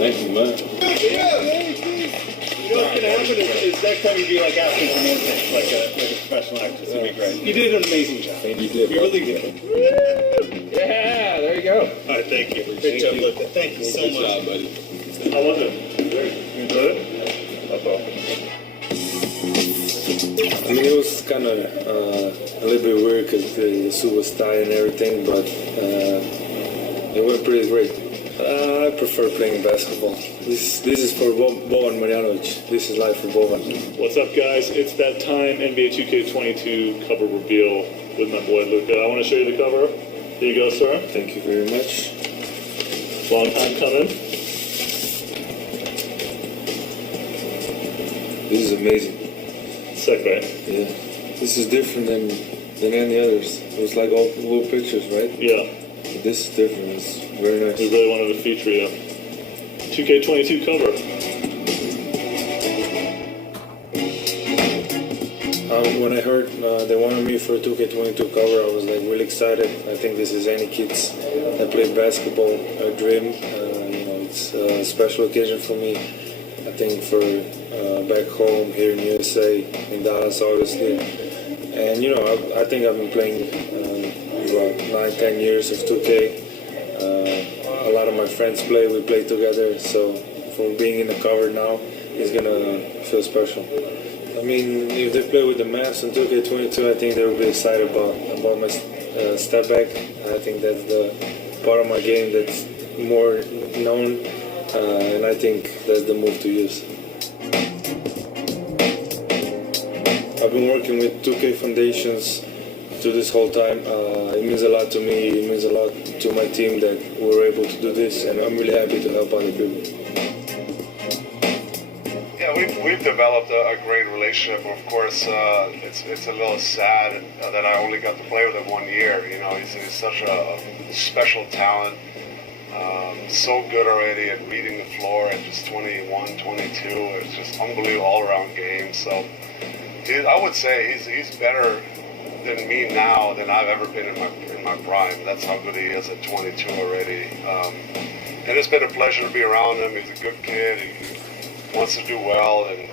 Thank you, man. You know what's going to happen is next time you'd be like asking for more things, like a professional actress. It'd be great. You did an amazing job. You did. You really did. Yeah, there you go. All right, thank you. Great job, Luca. Thank you so much. Good job, buddy. How was it? You enjoyed it? That's awesome. I mean, it was kind of a little bit weird because the suit was tied and everything, but it went pretty great. I prefer playing basketball. This is for Boban Marjanovic. This is life for Boban. What's up, guys? It's that time, NBA 2K22 cover reveal with my boy Luca. I want to show you the cover. Here you go, sir. Thank you very much. Long time coming. This is amazing. Sick, right? Yeah. This is different than any others. It was like all little pictures, right? Yeah. But this is different. It's very nice. We really wanted to feature you. 2K22 cover. When I heard they wanted me for a 2K22 cover, I was like really excited. I think this is any kids that play basketball dream. It's a special occasion for me. I think for back home here in USA, in Dallas, obviously. And I think I've been playing about 9-10 years of 2K. A lot of my friends play. We play together. So for being in the cover now, it's gonna feel special. I mean, if they play with the Mavs on 2K22, I think they will be excited about my step back. I think that's the part of my game that's more known, and I think that's the move to use. I've been working with 2K Foundations to this whole time. It means a lot to me. It means a lot to my team that we're able to do this, and I'm really happy to help other people. Yeah, we've developed a great relationship. Of course, it's a little sad that I only got to play with him 1 year. He's such a special talent. So good already at reading the floor at just 21, 22. It's just unbelievable all-around game. So I would say he's better than me now than I've ever been in my prime. That's how good he is at 22 already. And it's been a pleasure to be around him. He's a good kid. He wants to do well, and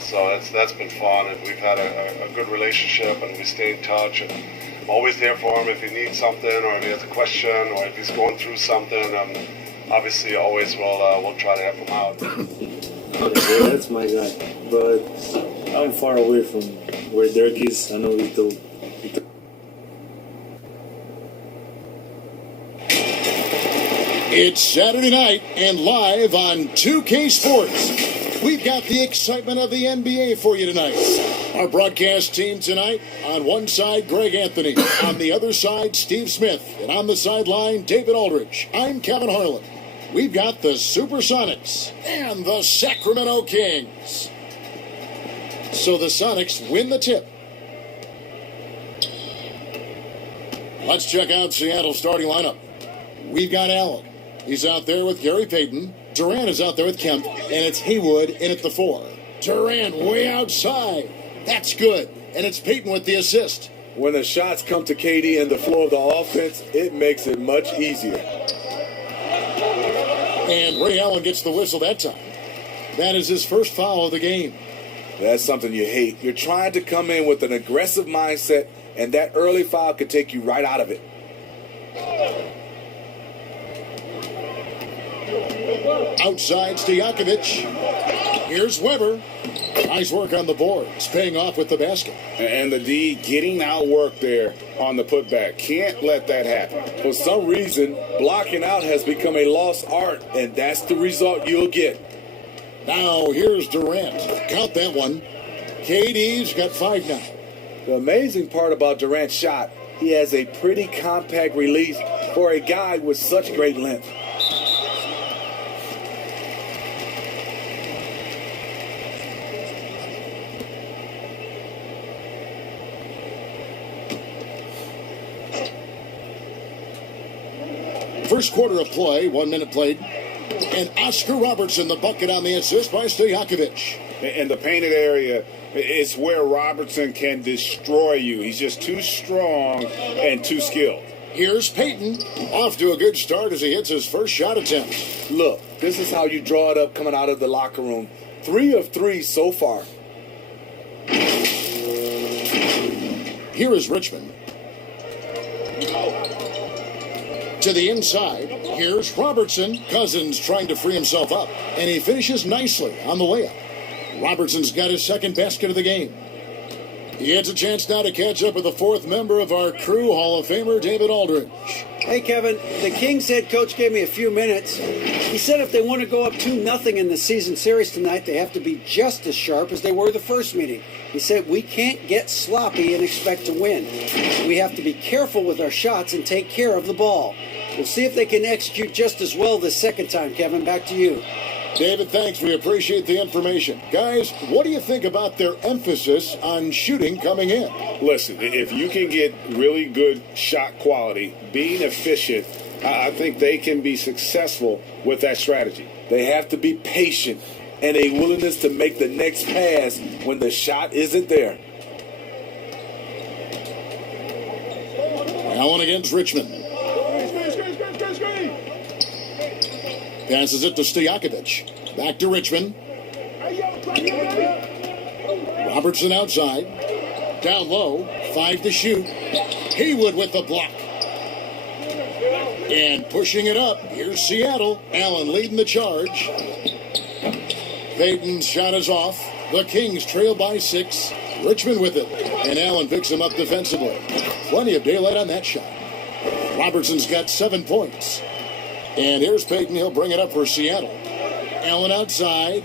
so that's been fun. And we've had a good relationship, and we stay in touch. And I'm always there for him if he needs something, or if he has a question, or if he's going through something. Obviously, always we'll try to help him out. Yeah, that's my guy. But I'm far away from where Dirk is. I know he's the It's Saturday night and live on 2K Sports. We've got the excitement of the NBA for you tonight. Our broadcast team tonight, on one side, Greg Anthony. On the other side, Steve Smith. And on the sideline, David Aldridge. I'm Kevin Harlan. We've got the Supersonics and the Sacramento Kings. So the Sonics win the tip. Let's check out Seattle's starting lineup. We've got Allen. He's out there with Gary Payton. Durant is out there with Kemp. And it's Haywood in at the 4. Durant way outside. That's good. And it's Payton with the assist. When the shots come to KD and the flow of the offense, it makes it much easier. And Ray Allen gets the whistle that time. That is his first foul of the game. That's something you hate. You're trying to come in with an aggressive mindset, and that early foul could take you right out of it. Outside Stojakovic. Here's Weber. Nice work on the boards, paying off with the basket. And the D getting outworked there on the putback. Can't let that happen. For some reason, blocking out has become a lost art, and that's the result you'll get. Now here's Durant. Count that one. KD's got 5 now. The amazing part about Durant's shot, he has a pretty compact release for a guy with such great length. First quarter of play, 1 minute played. And Oscar Robertson, the bucket on the assist by Stojakovic. In the painted area, it's where Robertson can destroy you. He's just too strong and too skilled. Here's Peyton, off to a good start as he hits his first shot attempt. Look, this is how you draw it up coming out of the locker room. 3 of 3 so far. Here is Richmond. To the inside, here's Robertson. Cousins trying to free himself up, and he finishes nicely on the layup. Robertson's got his second basket of the game. He has a chance now to catch up with the fourth member of our crew, Hall of Famer David Aldridge. Hey, Kevin, the Kings head coach gave me a few minutes. He said if they want to go up 2-0 in the season series tonight, they have to be just as sharp as they were the first meeting. He said we can't get sloppy and expect to win. We have to be careful with our shots and take care of the ball. We'll see if they can execute just as well this second time, Kevin. Back to you. David, thanks. We appreciate the information. Guys, what do you think about their emphasis on shooting coming in? Listen, if you can get really good shot quality, being efficient, I think they can be successful with that strategy. They have to be patient and a willingness to make the next pass when the shot isn't there. Allen against Richmond. Passes it to Stojakovic. Back to Richmond. Robertson outside. Down low. 5 to shoot. Haywood with the block. And pushing it up. Here's Seattle. Allen leading the charge. Peyton's shot is off. The Kings trail by 6. Richmond with it. And Allen picks him up defensively. Plenty of daylight on that shot. Robertson's got 7 points. And here's Peyton. He'll bring it up for Seattle. Allen outside.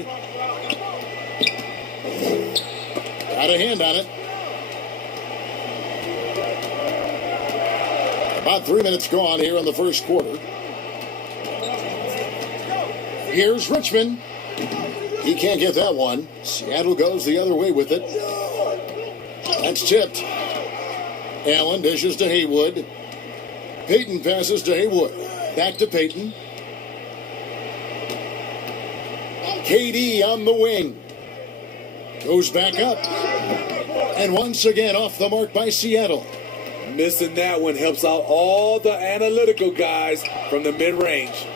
Got a hand on it. About 3 minutes gone here in the first quarter. Here's Richmond. He can't get that one. Seattle goes the other way with it. That's tipped. Allen dishes to Haywood. Peyton passes to Haywood. Back to Peyton. KD on the wing. Goes back up. And once again off the mark by Seattle. Missing that one helps out all the analytical guys from the mid-range.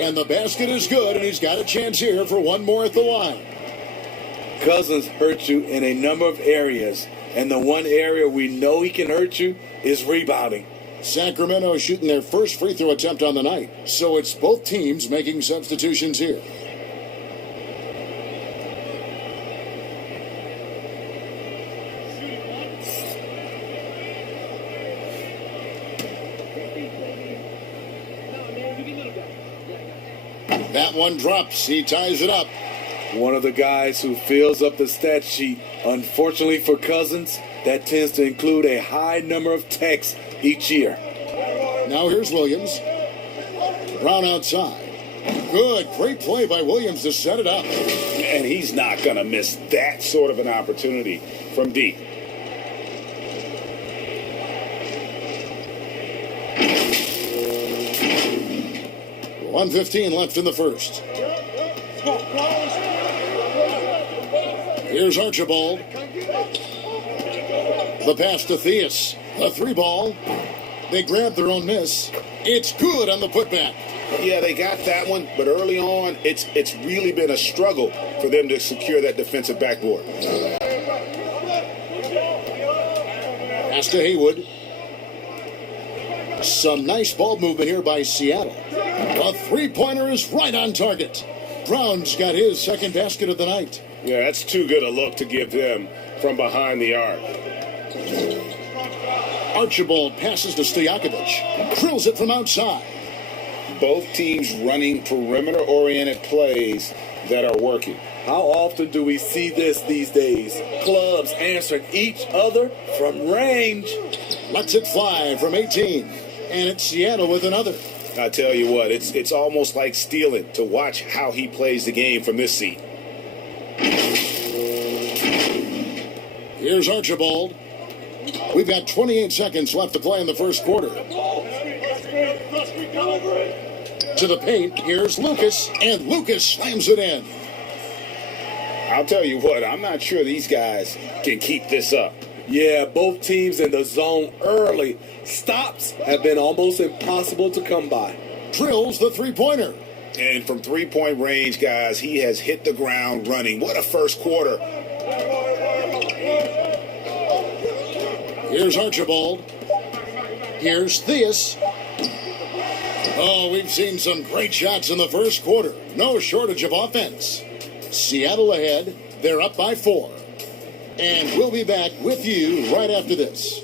And the basket is good, and he's got a chance here for one more at the line. Cousins hurt you in a number of areas, and the one area we know he can hurt you is rebounding. Sacramento shooting their first free throw attempt on the night, so it's both teams making substitutions here. That one drops. He ties it up. One of the guys who fills up the stat sheet. Unfortunately for Cousins, that tends to include a high number of techs each year. Now here's Williams. Brown outside. Good. Great play by Williams to set it up. And he's not going to miss that sort of an opportunity from deep. .115 left in the first. Here's Archibald. The pass to Theus. A 3-ball. They grab their own miss. It's good on the putback. Yeah, they got that one, but early on, it's really been a struggle for them to secure that defensive backboard. Pass to Haywood. Some nice ball movement here by Seattle. A 3-pointer is right on target. Brown's got his second basket of the night. Yeah, that's too good a look to give them from behind the arc. Archibald passes to Stojakovic. Drills it from outside. Both teams running perimeter-oriented plays that are working. How often do we see this these days? Clubs answering each other from range. Lets it fly from 18. And it's Seattle with another. I tell you what, it's almost like stealing to watch how he plays the game from this seat. Here's Archibald. We've got 28 seconds left to play in the first quarter. To the paint, here's Lucas, and Lucas slams it in. I'll tell you what, I'm not sure these guys can keep this up. Yeah, both teams in the zone early. Stops have been almost impossible to come by. Drills the three-pointer. And from three-point range, guys, he has hit the ground running. What a first quarter. Here's Archibald. Here's Theus. Oh, we've seen some great shots in the first quarter. No shortage of offense. Seattle ahead. They're up by 4. And we'll be back with you right after this.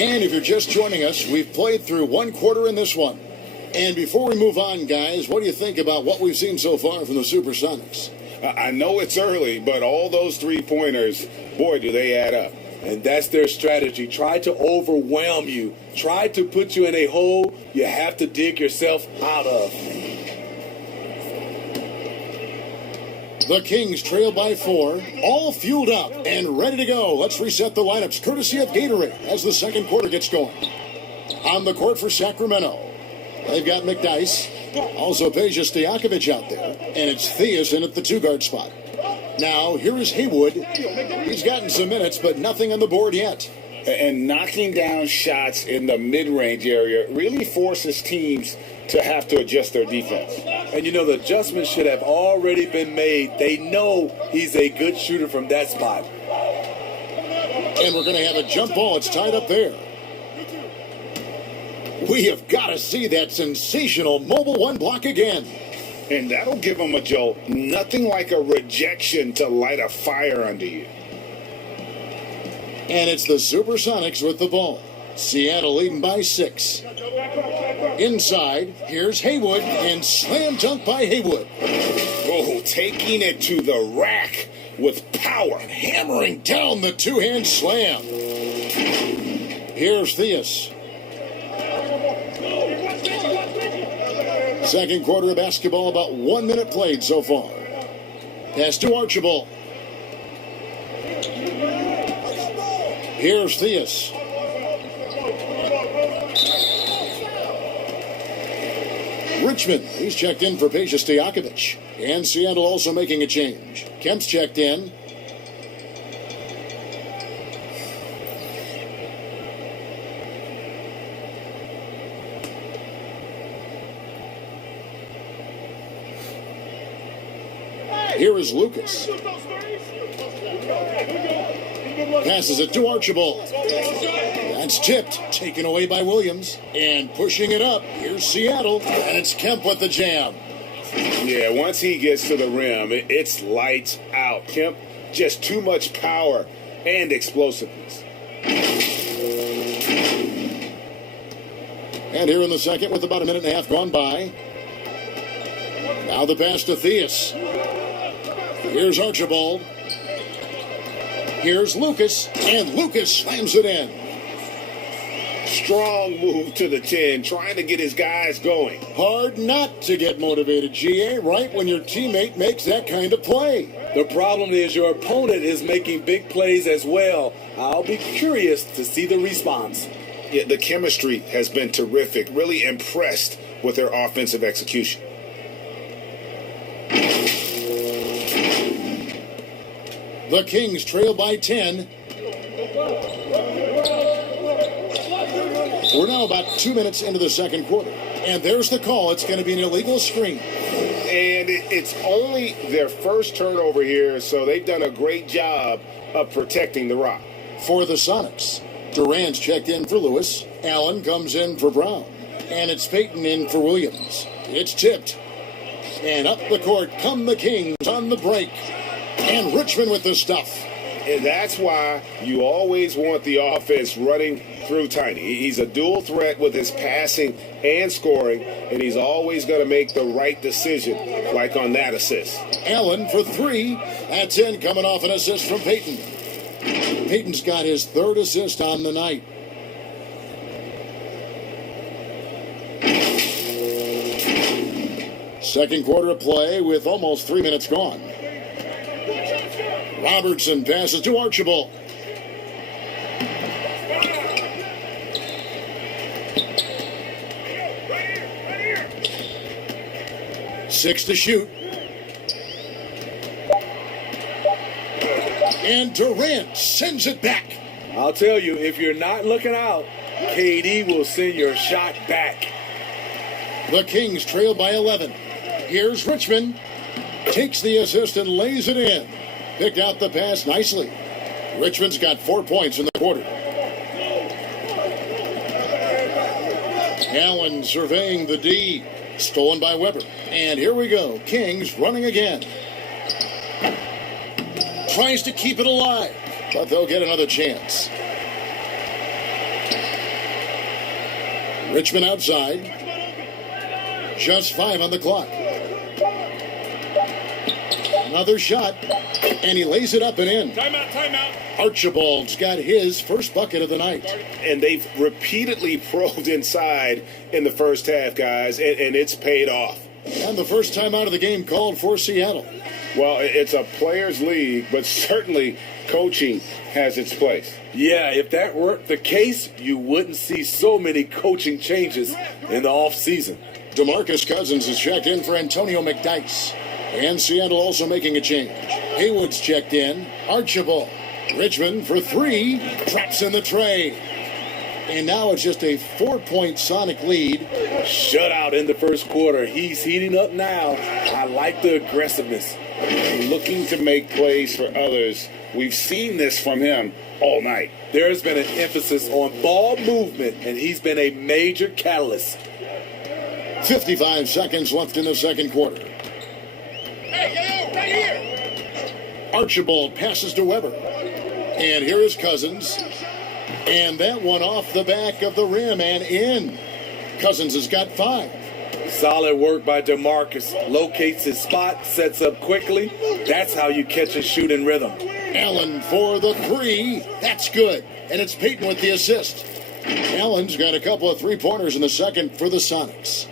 And if you're just joining us, we've played through one quarter in this one. And before we move on, guys, what do you think about what we've seen so far from the Supersonics? I know it's early, but all those three-pointers, boy, do they add up. And that's their strategy. Try to overwhelm you. Try to put you in a hole you have to dig yourself out of. The Kings trail by 4, all fueled up and ready to go. Let's reset the lineups courtesy of Gatorade as the second quarter gets going. On the court for Sacramento, they've got McDyess, also Peja Stojakovic out there, and it's Theus in at the two-guard spot. Now, here is Haywood. He's gotten some minutes, but nothing on the board yet. And knocking down shots in the mid-range area really forces teams to have to adjust their defense. And you know, the adjustments should have already been made. They know he's a good shooter from that spot. And we're going to have a jump ball. It's tied up there. We have got to see that sensational mobile one block again. And that'll give them a jolt. Nothing like a rejection to light a fire under you. And it's the Supersonics with the ball. Seattle leading by 6. Inside, here's Haywood, and slam dunk by Haywood. Oh, taking it to the rack with power. Hammering down the two-hand slam. Here's Theus. Second quarter of basketball, about 1 minute played so far. Pass to Archibald. Here's Theus. Richmond, he's checked in for Peja Stojakovic. And Seattle also making a change. Kemp's checked in. Here is Lucas. Passes it to Archibald. That's tipped, taken away by Williams. And pushing it up, here's Seattle, and it's Kemp with the jam. Yeah, once he gets to the rim, it's lights out. Kemp, just too much power and explosiveness. And here in the second, with about a minute and a half gone by. Now the pass to Theus. Here's Archibald. Here's Lucas, and Lucas slams it in. Strong move to the 10, trying to get his guys going. Hard not to get motivated, GA, right when your teammate makes that kind of play. The problem is your opponent is making big plays as well. I'll be curious to see the response. Yeah, the chemistry has been terrific. Really impressed with their offensive execution. The Kings trail by 10. We're now about 2 minutes into the second quarter. And there's the call. It's going to be an illegal screen. And it's only their first turnover here, so they've done a great job of protecting the rock. For the Sonics, Durant's checked in for Lewis. Allen comes in for Brown. And it's Payton in for Williams. It's tipped. And up the court come the Kings on the break. And Richmond with the stuff. And that's why you always want the offense running through Tiny. He's a dual threat with his passing and scoring, and he's always going to make the right decision, like on that assist. Allen for 3. That's in, coming off an assist from Payton. Payton's got his third assist on the night. Second quarter of play with almost 3 minutes gone. Robertson passes to Archibald. Six to shoot. And Durant sends it back. I'll tell you, if you're not looking out, KD will send your shot back. The Kings trail by 11. Here's Richmond. Takes the assist and lays it in. Picked out the pass nicely. Richmond's got 4 points in the quarter. Allen surveying the D. Stolen by Weber. And here we go. Kings running again. Tries to keep it alive, but they'll get another chance. Richmond outside. Just 5 on the clock. Another shot, and he lays it up and in. Timeout. Archibald's got his first bucket of the night. And they've repeatedly probed inside in the first half, guys, and it's paid off. And the first time out of the game called for Seattle. Well, it's a players' league, but certainly coaching has its place. Yeah, if that weren't the case, you wouldn't see so many coaching changes in the offseason. DeMarcus Cousins is checked in for Antonio McDyess. And Seattle also making a change. Haywood's checked in. Archibald. Richmond for 3. Drops in the tray. And now it's just a 4-point Sonic lead. Shutout in the first quarter. He's heating up now. I like the aggressiveness. Looking to make plays for others. We've seen this from him all night. There's been an emphasis on ball movement, and he's been a major catalyst. 55 seconds left in the second quarter. Archibald passes to Weber. And here is Cousins. And that one off the back of the rim and in. Cousins has got 5. Solid work by DeMarcus. Locates his spot, sets up quickly. That's how you catch a shooting rhythm. Allen for the 3. That's good. And it's Peyton with the assist. Allen's got a couple of 3-pointers in the second for the Sonics.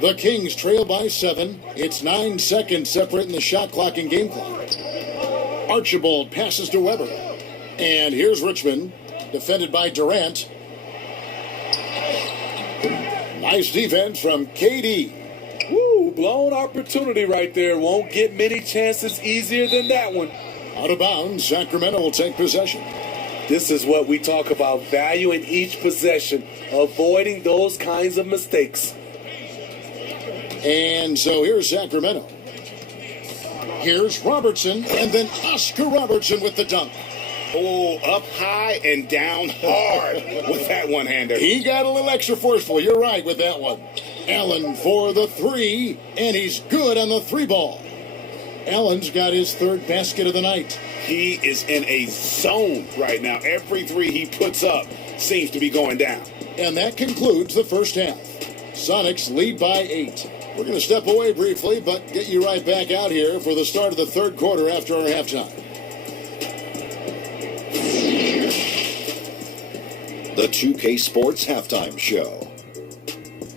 The Kings trail by 7. It's 9 seconds separating the shot clock and game clock. Archibald passes to Weber. And here's Richmond, defended by Durant. Nice defense from KD. Woo, blown opportunity right there. Won't get many chances easier than that one. Out of bounds, Sacramento will take possession. This is what we talk about, value in each possession, avoiding those kinds of mistakes. And so here's Sacramento. Here's Robertson, and then Oscar Robertson with the dunk. Oh, up high and down hard with that one-hander. He got a little extra forceful. You're right with that one. Allen for the 3, and he's good on the 3 ball. Allen's got his 3rd basket of the night. He is in a zone right now. Every 3 he puts up seems to be going down. And that concludes the first half. Sonics lead by 8. We're going to step away briefly, but get you right back out here for the start of the third quarter after our halftime. The 2K Sports Halftime Show.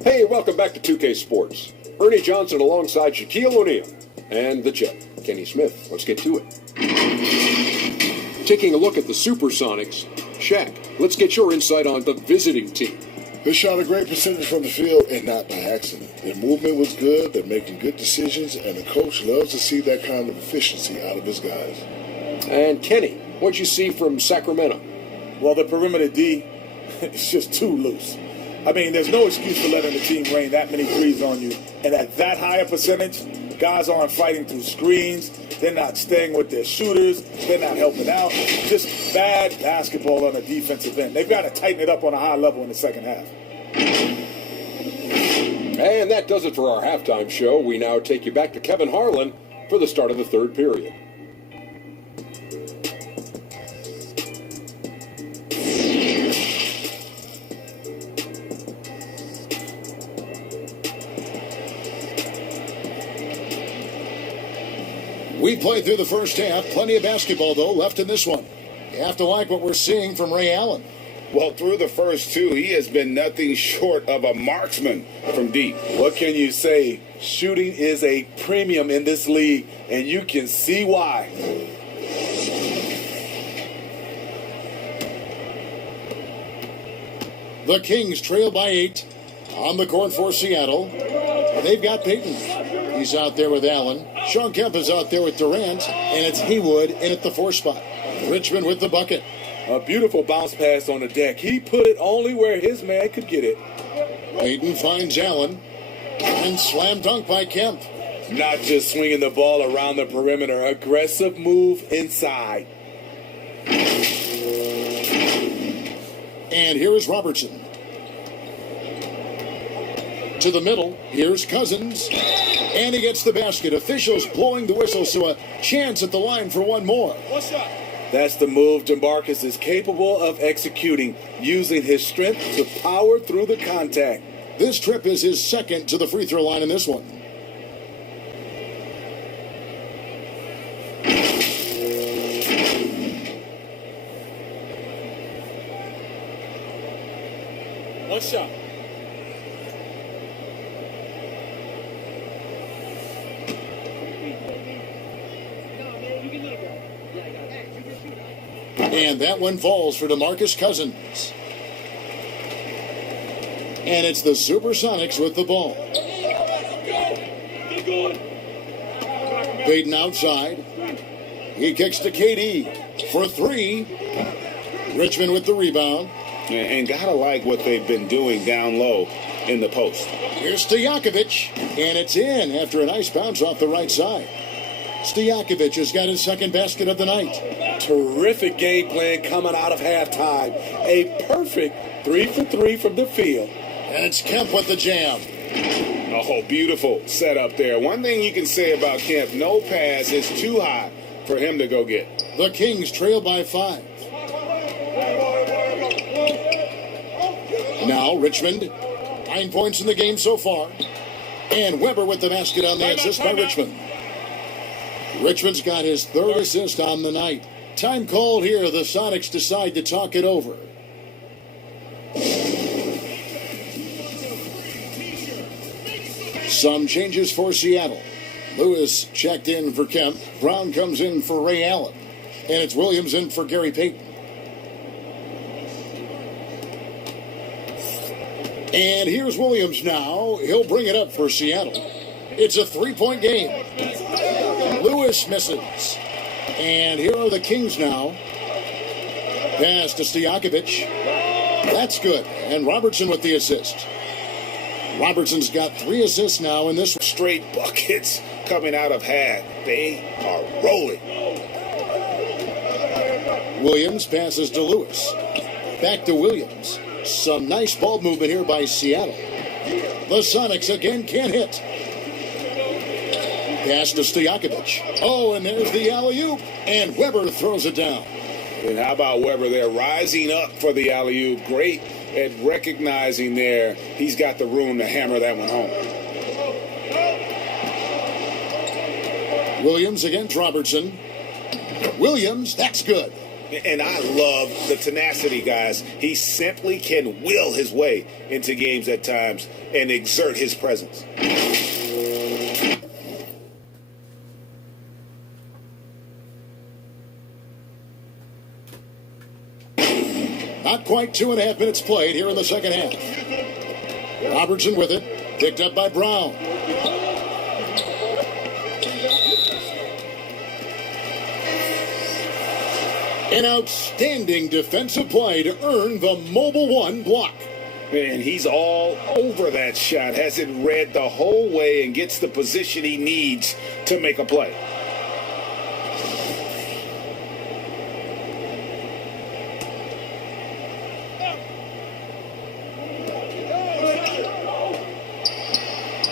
Hey, welcome back to 2K Sports. Ernie Johnson alongside Shaquille O'Neal and the Jet, Kenny Smith. Let's get to it. Taking a look at the Supersonics, Shaq, let's get your insight on the visiting team. They shot a great percentage from the field and not by accident. Their movement was good, they're making good decisions, and the coach loves to see that kind of efficiency out of his guys. And Kenny, what'd you see from Sacramento? Well, the perimeter D is just too loose. I mean, there's no excuse for letting the team rain that many threes on you. And at that high a percentage, guys aren't fighting through screens. They're not staying with their shooters. They're not helping out. Just bad basketball on the defensive end. They've got to tighten it up on a high level in the second half. And that does it for our halftime show. We now take you back to Kevin Harlan for the start of the third period. We played through the first half. Plenty of basketball, though, left in this one. You have to like what we're seeing from Ray Allen. Well, through the first two, he has been nothing short of a marksman from deep. What can you say? Shooting is a premium in this league, and you can see why. The Kings trail by 8 on the court for Seattle. They've got Payton. He's out there with Allen. Sean Kemp is out there with Durant, and it's Haywood in at the 4 spot. Richmond with the bucket. A beautiful bounce pass on the deck. He put it only where his man could get it. Payton finds Allen, and slam dunk by Kemp. Not just swinging the ball around the perimeter. Aggressive move inside. And here is Robertson. To the middle, here's Cousins. And he gets the basket. Officials blowing the whistle, so a chance at the line for one more. What's up? That's the move DeMarcus is capable of executing, using his strength to power through the contact. This trip is his second to the free throw line in this one. One shot. And that one falls for DeMarcus Cousins. And it's the Supersonics with the ball. Payton outside. He kicks to KD for 3. Richmond with the rebound. And gotta like what they've been doing down low in the post. Here's Stojakovic, and it's in after a nice bounce off the right side. Stojakovic has got his second basket of the night. Terrific game plan coming out of halftime. A perfect 3 for 3 from the field. And it's Kemp with the jam. Oh, beautiful setup there. One thing you can say about Kemp, no pass is too high for him to go get. The Kings trail by 5. Now Richmond, 9 points in the game so far. And Weber with the basket on the assist by Richmond. Richmond's got his 3rd assist on the night. Time called here. The Sonics decide to talk it over. Some changes for Seattle. Lewis checked in for Kemp. Brown comes in for Ray Allen. And it's Williams in for Gary Payton. And here's Williams now. He'll bring it up for Seattle. It's a 3-point game. Lewis misses. And here are the Kings now. Pass to Stojakovic. That's good. And Robertson with the assist. Robertson's got 3 assists now in this. Straight buckets coming out of half. They are rolling. Williams passes to Lewis. Back to Williams. Some nice ball movement here by Seattle. The Sonics again can't hit. Pass to Stojakovic. Oh, and there's the alley-oop. And Weber throws it down. And how about Weber there rising up for the alley-oop? Great at recognizing there. He's got the room to hammer that one home. Williams against Robertson. Williams, that's good. And I love the tenacity, guys. He simply can will his way into games at times and exert his presence. Not quite 2.5 minutes played here in the second half. Robertson with it. Picked up by Brown. An outstanding defensive play to earn the Mobile One block. And he's all over that shot. Has it read the whole way and gets the position he needs to make a play.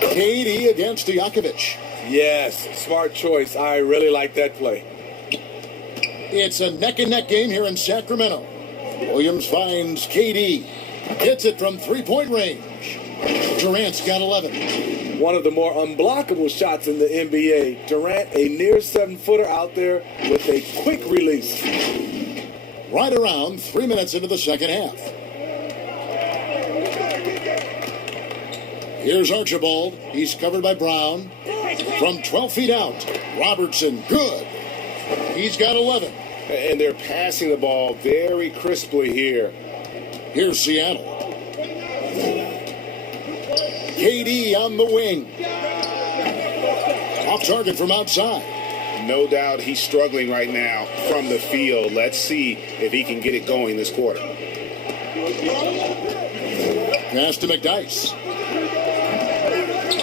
KD against Stojakovic. Yes, smart choice. I really like that play. It's a neck-and-neck game here in Sacramento. Williams finds KD. Hits it from 3-point range. Durant's got 11. One of the more unblockable shots in the NBA. Durant, a near 7-footer out there with a quick release. right around 3 minutes into the second half. Here's Archibald. He's covered by Brown. From 12 feet out, Robertson, good. He's got 11. And they're passing the ball very crisply here. Here's Seattle. KD on the wing. Off target from outside. No doubt he's struggling right now from the field. Let's see if he can get it going this quarter. Pass to McDyess.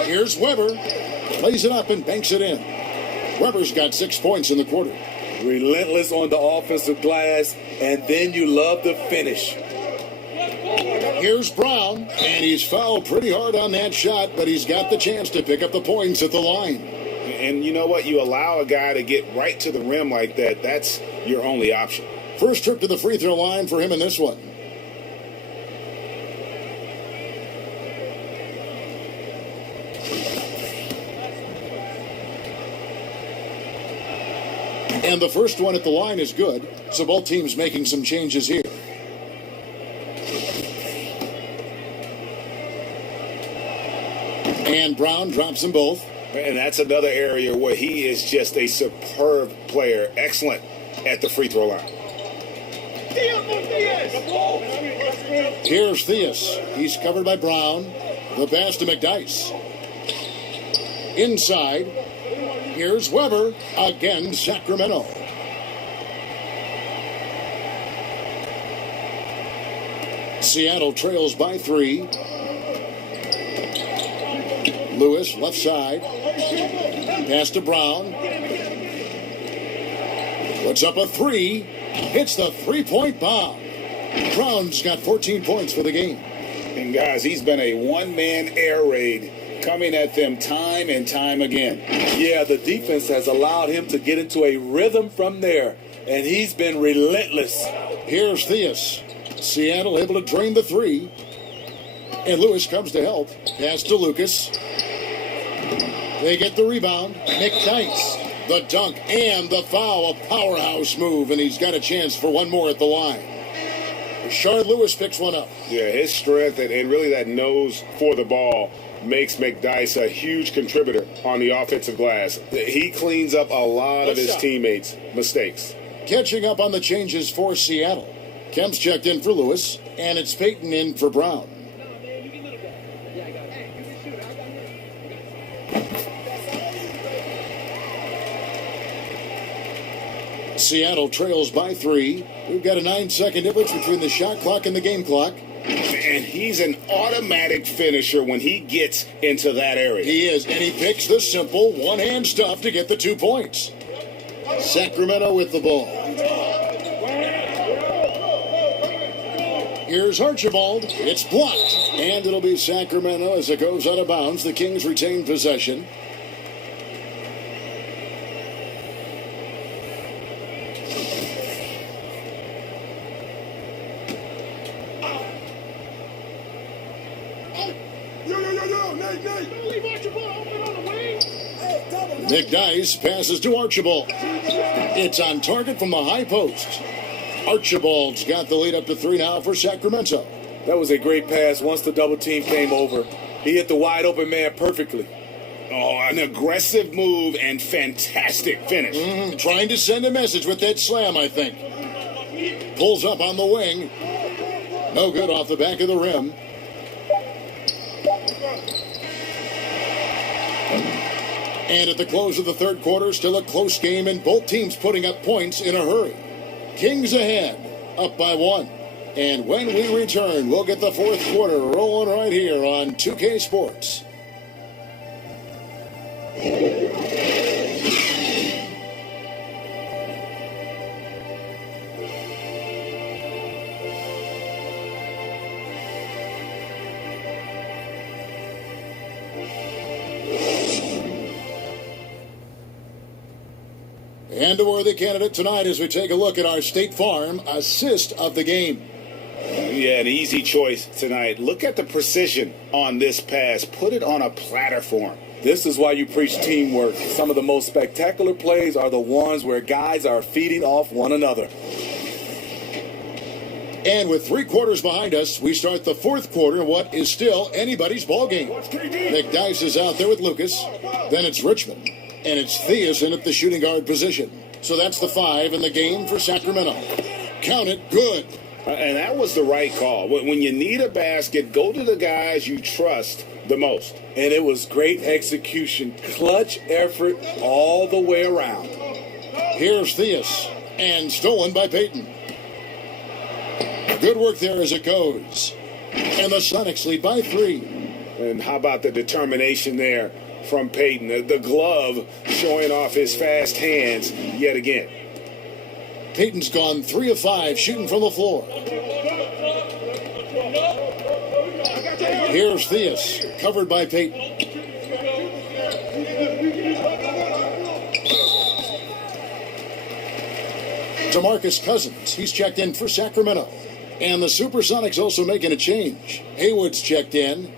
Here's Weber. Plays it up and banks it in. Weber's got 6 points in the quarter. Relentless on the offensive glass, and then you love the finish. Here's Brown, and he's fouled pretty hard on that shot, but he's got the chance to pick up the points at the line. And you know what? You allow a guy to get right to the rim like that, that's your only option. First trip to the free throw line for him in this one. And the first one at the line is good, so both teams making some changes here. And Brown drops them both. And that's another area where he is just a superb player. Excellent at the free throw line. Here's Theus. He's covered by Brown. The pass to McDyess. Inside. Here's Weber. Again, Sacramento. Seattle trails by 3. Lewis, left side. Pass to Brown. Puts up a 3. Hits the three-point bomb. Brown's got 14 points for the game. And guys, he's been a one-man air raid coming at them time and time again. Yeah, the defense has allowed him to get into a rhythm from there, and he's been relentless. Here's Theus. Seattle able to drain the 3. And Lewis comes to help. Pass to Lucas. They get the rebound. McDyess. The dunk and the foul. A powerhouse move, and he's got a chance for one more at the line. Rashard Lewis picks one up. Yeah, his strength and really that nose for the ball makes McDyess a huge contributor on the offensive glass. He cleans up a lot of his teammates' mistakes. Catching up on the changes for Seattle. Kemp's checked in for Lewis, and it's Payton in for Brown. Seattle trails by 3. We've got a 9-second difference between the shot clock and the game clock. And he's an automatic finisher when he gets into that area. He is, and he picks the simple one-hand stuff to get the 2 points. Sacramento with the ball. Here's Archibald. It's blocked. And it'll be Sacramento as it goes out of bounds. The Kings retain possession. McDyess passes to Archibald. It's on target from the high post. Archibald's got the lead up to 3 now for Sacramento. That was a great pass once the double team came over. He hit the wide open man perfectly. Oh, an aggressive move and fantastic finish. Trying to send a message with that slam, I think. Pulls up on the wing. No good off the back of the rim. And at the close of the third quarter, still a close game, and both teams putting up points in a hurry. Kings ahead, up by 1. And when we return, we'll get the fourth quarter rolling right here on 2K Sports. And a worthy candidate tonight as we take a look at our State Farm assist of the game. Yeah, an easy choice tonight. Look at the precision on this pass. Put it on a platter for him. This is why you preach teamwork. Some of the most spectacular plays are the ones where guys are feeding off one another. And with 3 quarters behind us, we start the 4th quarter, what is still anybody's ball game. McDice is out there with Lucas. Then it's Richmond. And it's Thiessen at the shooting guard position. So that's the 5 in the game for Sacramento. Count it, good. And that was the right call. When you need a basket, go to the guys you trust the most. And it was great execution. Clutch effort all the way around. Here's Theus. And stolen by Payton. Good work there as it goes. And the Sonics lead by 3. And how about the determination there from Payton? The glove showing off his fast hands yet again. Payton's gone 3 of 5 shooting from the floor. Here's Theus, covered by Payton. DeMarcus Cousins, he's checked in for Sacramento. And the Supersonics also making a change. Haywood's checked in.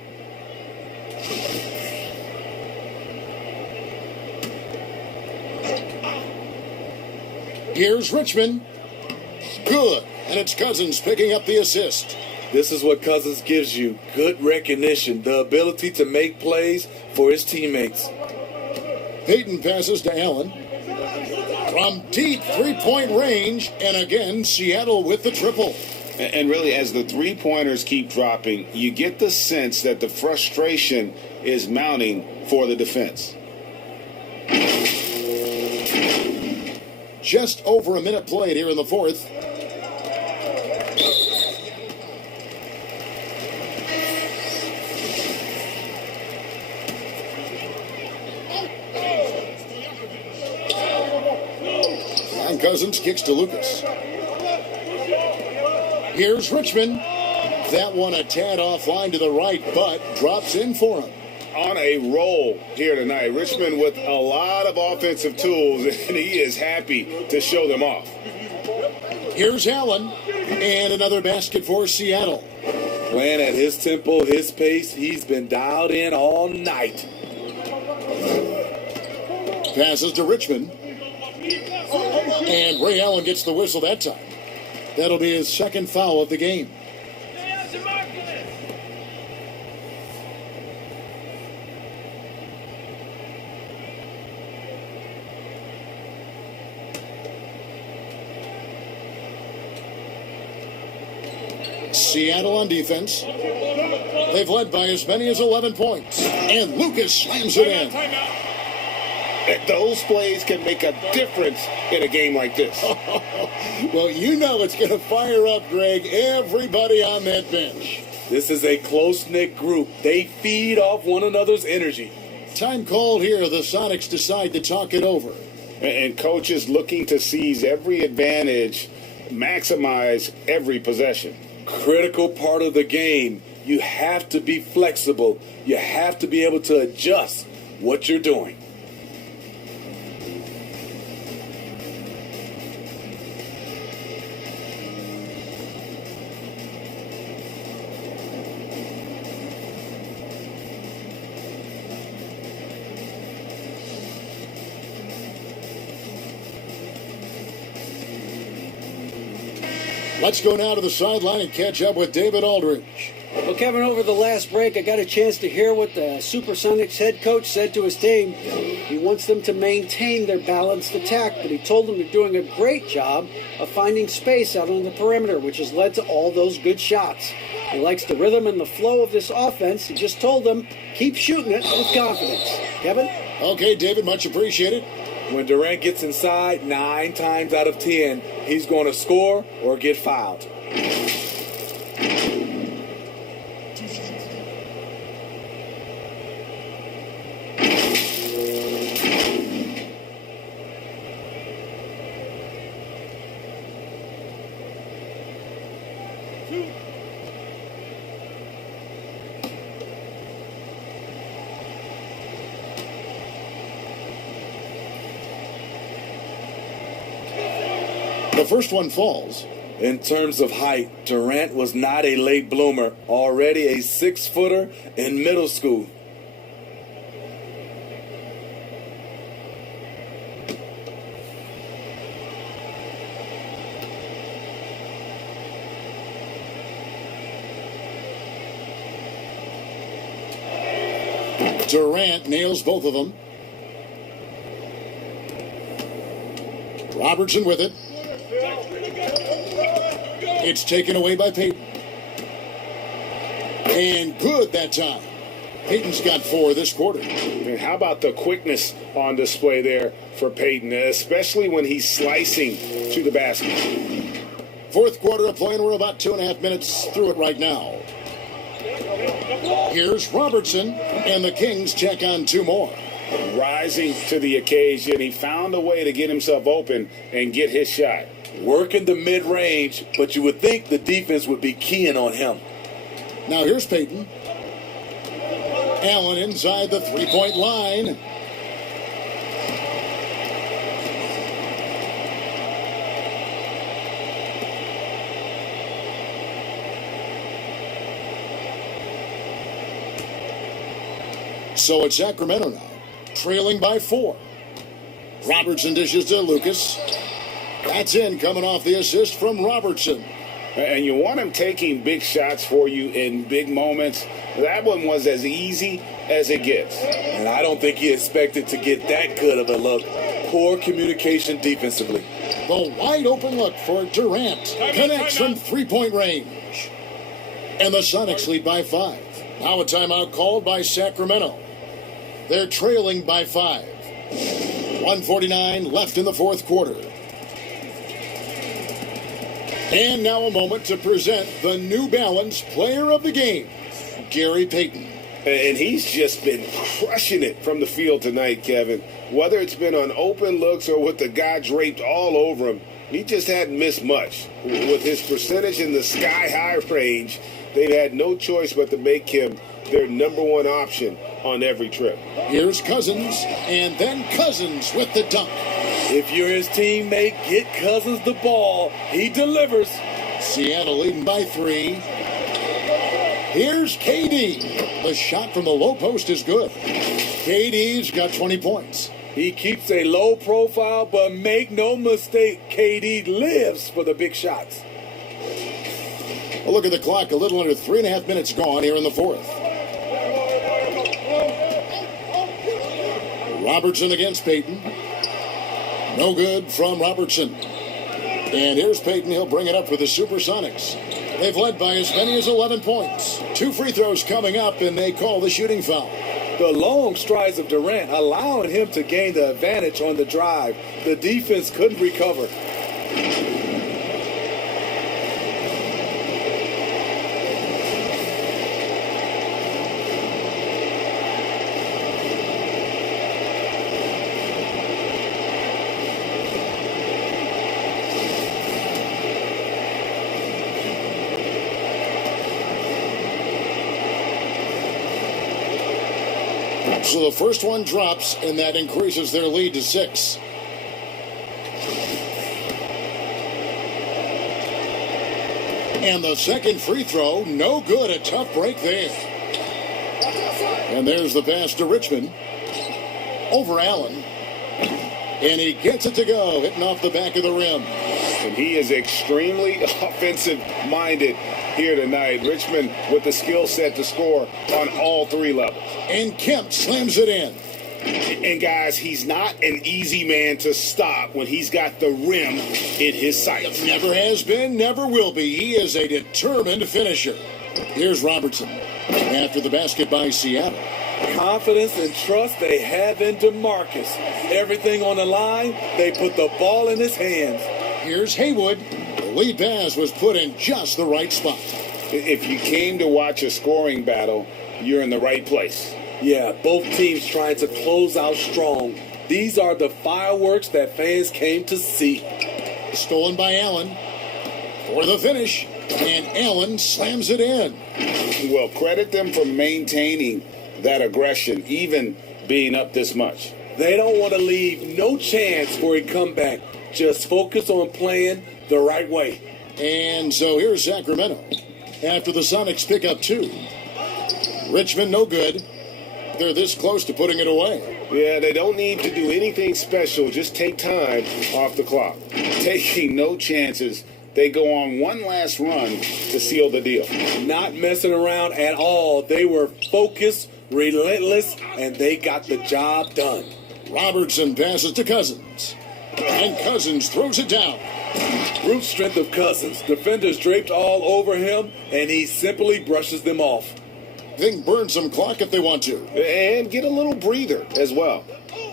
Here's Richmond. Good. And it's Cousins picking up the assist. This is what Cousins gives you. Good recognition. The ability to make plays for his teammates. Payton passes to Allen. From deep three-point range. And again, Seattle with the triple. And really, as the three-pointers keep dropping, you get the sense that the frustration is mounting for the defense. Just over a minute played here in the 4th. And Cousins kicks to Lucas. Here's Richmond. That one a tad offline to the right, but drops in for him. On a roll here tonight. Richmond with a lot of offensive tools, and he is happy to show them off. Here's Allen, and another basket for Seattle. Playing at his tempo, his pace, he's been dialed in all night. Passes to Richmond. And Ray Allen gets the whistle that time. That'll be his 2nd foul of the game. Seattle on defense. They've led by as many as 11 points. And Lucas slams it in. Those plays can make a difference in a game like this. Well, you know it's going to fire up, Greg, everybody on that bench. This is a close-knit group. They feed off one another's energy. Time called here. The Sonics decide to talk it over. And coaches looking to seize every advantage, maximize every possession. Critical part of the game. You have to be flexible. You have to be able to adjust what you're doing. Let's go now to the sideline and catch up with David Aldridge. Well, Kevin, over the last break, I got a chance to hear what the Supersonics head coach said to his team. He wants them to maintain their balanced attack, but he told them they're doing a great job of finding space out on the perimeter, which has led to all those good shots. He likes the rhythm and the flow of this offense. He just told them, keep shooting it with confidence. Kevin? Okay, David, much appreciated. When Durant gets inside, 9 times out of 10, he's going to score or get fouled. The first one falls. In terms of height, Durant was not a late bloomer, already a 6-footer in middle school. Durant nails both of them. Robertson with it. It's taken away by Payton. And good that time. Payton's got 4 this quarter. And how about the quickness on display there for Payton, especially when he's slicing to the basket. Fourth quarter of play, and we're about 2.5 minutes through it right now. Here's Robertson, and the Kings check on 2 more. Rising to the occasion, he found a way to get himself open and get his shot. Working the mid-range, but you would think the defense would be keying on him. Now here's Payton. Allen inside the three-point line. So it's Sacramento now, trailing by 4. Robertson dishes to Lucas. That's in, coming off the assist from Robertson. And you want him taking big shots for you in big moments. That one was as easy as it gets. And I don't think he expected to get that good of a look. Poor communication defensively. The wide open look for Durant. Connects from three-point range. And the Sonics lead by 5. Now a timeout called by Sacramento. They're trailing by 5. 1:49 left in the fourth quarter. And now a moment to present the New Balance Player of the Game, Gary Payton. And he's just been crushing it from the field tonight, Kevin. Whether it's been on open looks or with the guy draped all over him, he just hadn't missed much. With his percentage in the sky-high range, they've had no choice but to make him their number 1 option on every trip. Here's Cousins, and then Cousins with the dunk. If you're his teammate, get Cousins the ball. He delivers. Seattle leading by 3. Here's KD. The shot from the low post is good. KD's got 20 points. He keeps a low profile, but make no mistake, KD lives for the big shots. A look at the clock, a little under 3.5 minutes gone here in the fourth. Robertson against Payton. No good from Robertson. And here's Payton. He'll bring it up for the Supersonics. They've led by as many as 11 points. 2 free throws coming up, and they call the shooting foul. The long strides of Durant allowing him to gain the advantage on the drive. The defense couldn't recover. So the first one drops, and that increases their lead to 6. And the second free throw, no good. A tough break there. And there's the pass to Richmond. Over Allen. And he gets it to go, hitting off the back of the rim. And he is extremely offensive-minded here tonight. Richmond with the skill set to score on all 3 levels. And Kemp slams it in. And guys, he's not an easy man to stop when he's got the rim in his sights. Never has been, never will be. He is a determined finisher. Here's Robertson after the basket by Seattle. Confidence and trust they have in DeMarcus. Everything on the line, they put the ball in his hands. Here's Haywood. The lead pass was put in just the right spot. If you came to watch a scoring battle, you're in the right place. Yeah, both teams trying to close out strong. These are the fireworks that fans came to see. Stolen by Allen for the finish, and Allen slams it in. Well, credit them for maintaining that aggression, even being up this much. They don't want to leave no chance for a comeback. Just focus on playing the right way. And so here's Sacramento. After the Sonics pick up 2. Richmond no good. They're this close to putting it away. Yeah, they don't need to do anything special. Just take time off the clock. Taking no chances. They go on one last run to seal the deal. Not messing around at all. They were focused relentless, and they got the job done. Robertson passes to Cousins. And Cousins throws it down. Brute strength of Cousins. Defenders draped all over him, and he simply brushes them off. They can burn some clock if they want to. And get a little breather as well.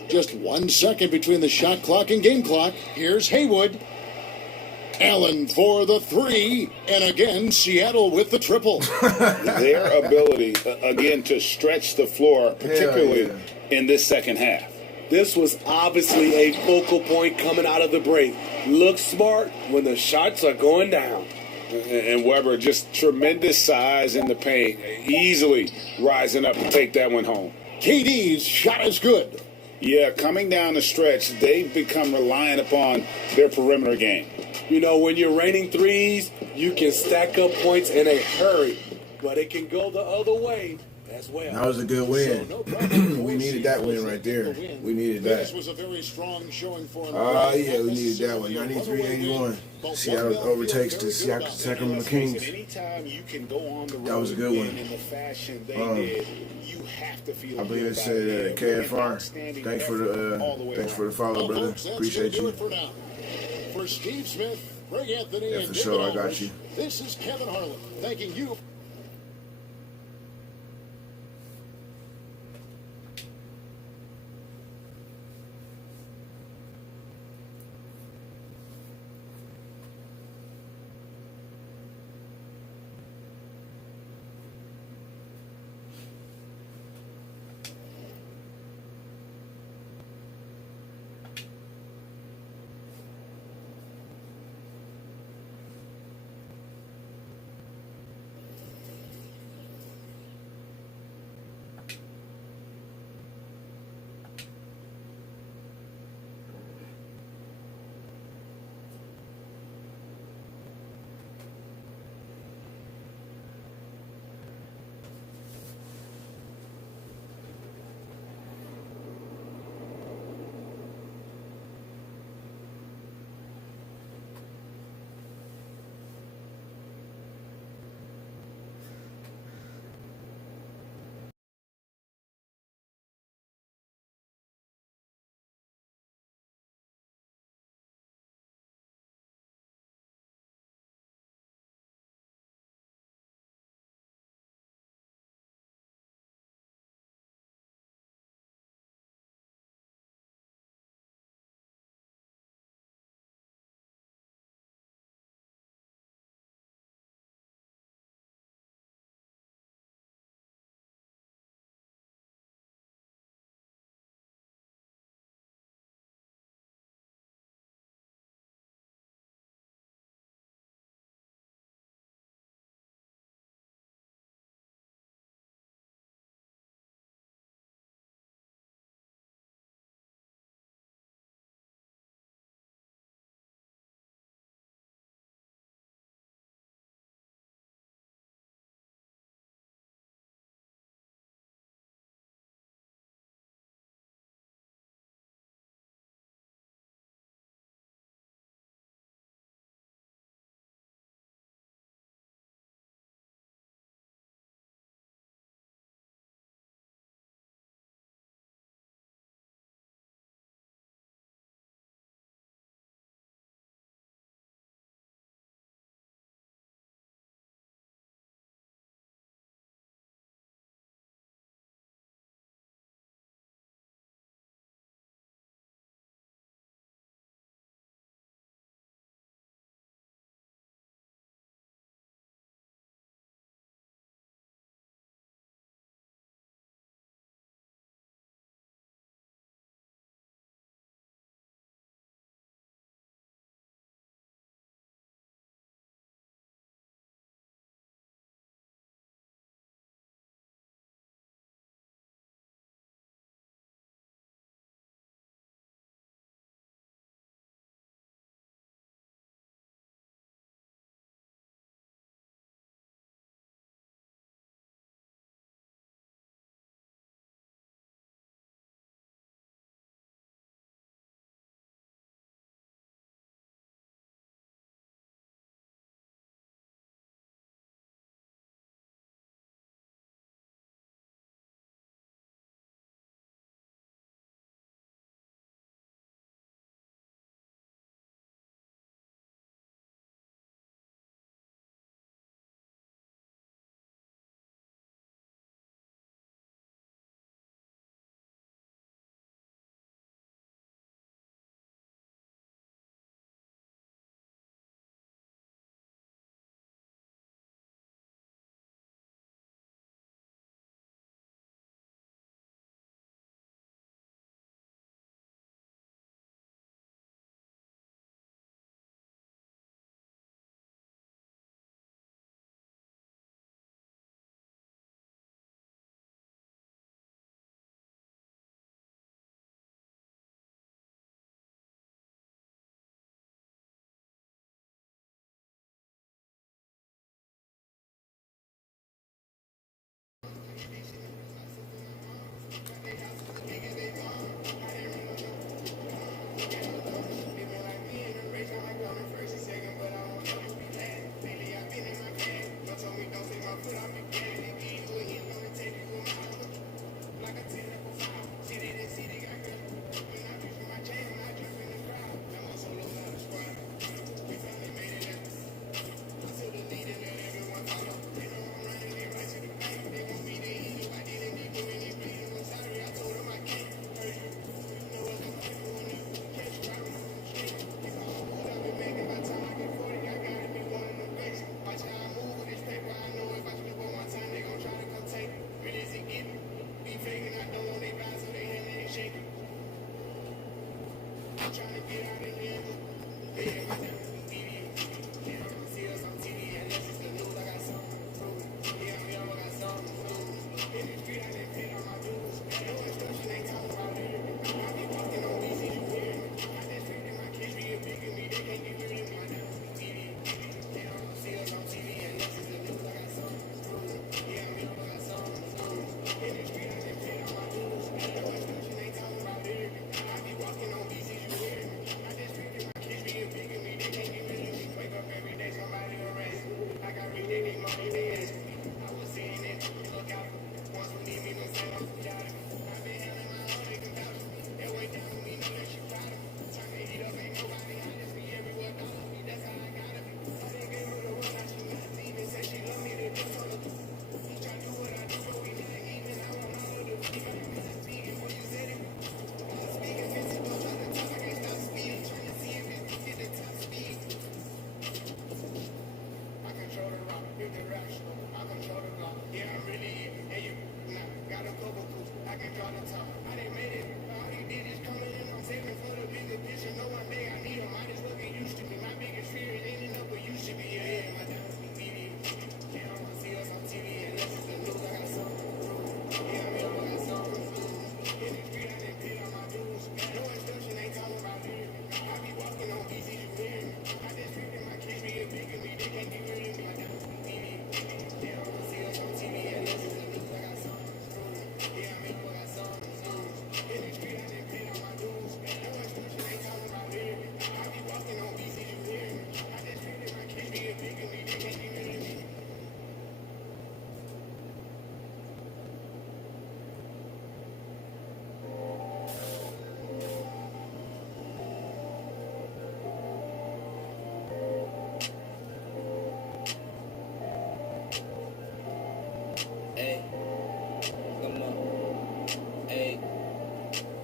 Just 1 second between the shot clock and game clock. Here's Haywood. Allen for the three. And again, Seattle with the triple. Their ability, again, to stretch the floor, particularly in this second half. This was obviously a focal point coming out of the break. Look smart when the shots are going down. And Weber, just tremendous size in the paint, easily rising up to take that one home. KD's shot is good. Yeah, coming down the stretch, they've become reliant upon their perimeter game. You know, when you're raining threes, you can stack up points in a hurry, but it can go the other way as well. That was a good win. We needed that win right there. We needed that. This was a very strong showing for him. Yeah, we needed that one. 93-81. Seattle overtakes the Sacramento Kings. That was a good one. I believe it said KFR. Thanks for the follow, brother. Appreciate you. For Steve Smith, Greg Anthony, Yeah, and for sure. David I got Aldridge, you. This is Kevin Harlan thanking you.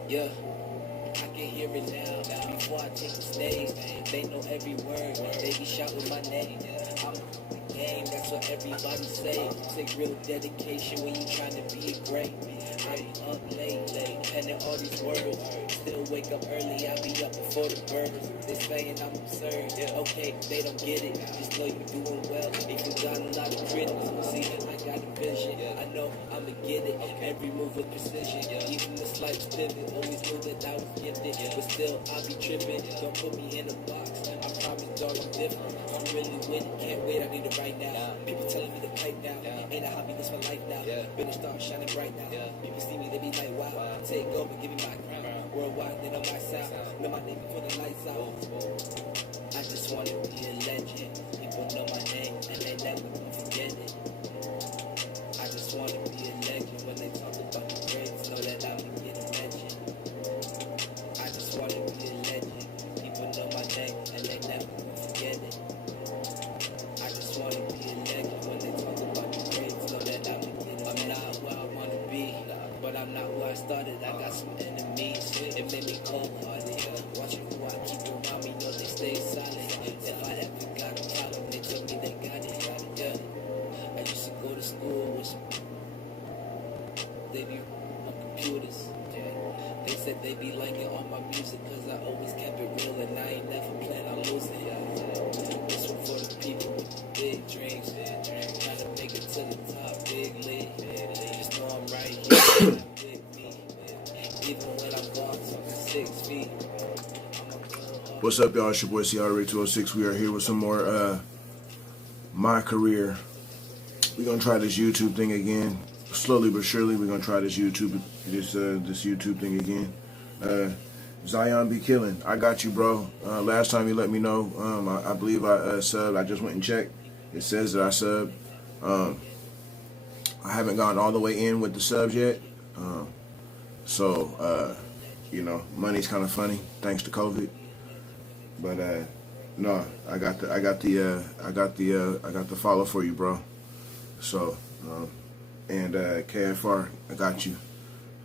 Yeah, I can hear it now. Before I take the stage, they know every word. They be shouting my name. I'm the game, that's what everybody say. Take real dedication when you trying to be great. I be up late, penning all these words. Still wake up early, I be up before the birds. They saying I'm absurd. Okay, they don't get it. Just know you doing well. If you got a lot of critics, see, I got a vision. I know I'ma get it. Every move with precision. Even the slight pivot, always knew that I was gifted. But still, I be tripping. Don't put me in a box. I promise, dog, I'm different. I'm really with it. Can't wait, I need it right now. People telling me to pipe now. Ain't a hobby, this my life now. Been a star shining bright now. People see me, they be like, wow. Take over, give me my crown. Worldwide, they know my sound. Know my name before the lights out. I just wanna be a legend. People know my name and they never gonna forget it. I just wanna be a legend. When they talk about the greats, know that I'ma get a mention. I just wanna be a legend. People know my name and they never gonna forget it. I just wanna be a legend. When they talk about the greats, know that I'ma get a mention. I'm not where I wanna be, but I'm not where I started. I got some enemies. It made me cold-hearted. Watching who I keep around me, know they stay silent. If I ever got a problem, they tell me they got it. Yeah, I used to go to school with some. They be on computers. They said they be liking all my music cause I always kept it real and I ain't never plan on losing. This one for the people with the big dreams. Trying to make it to the top, big league. Just know I'm right here, with me. Even when I'm gone, talking 6 feet. What's up, y'all? It's your boy SeattleRick206. We are here with some more my career. We're gonna try this YouTube thing again. slowly but surely, we're gonna try this YouTube thing again. Zion be killing. I got you, bro. Last time you let me know, I believe I subbed. I just went and checked. It says that I subbed. I haven't gone all the way in with the subs yet. So money's kind of funny thanks to COVID. But no, I got the follow for you, bro. So and KFR, I got you.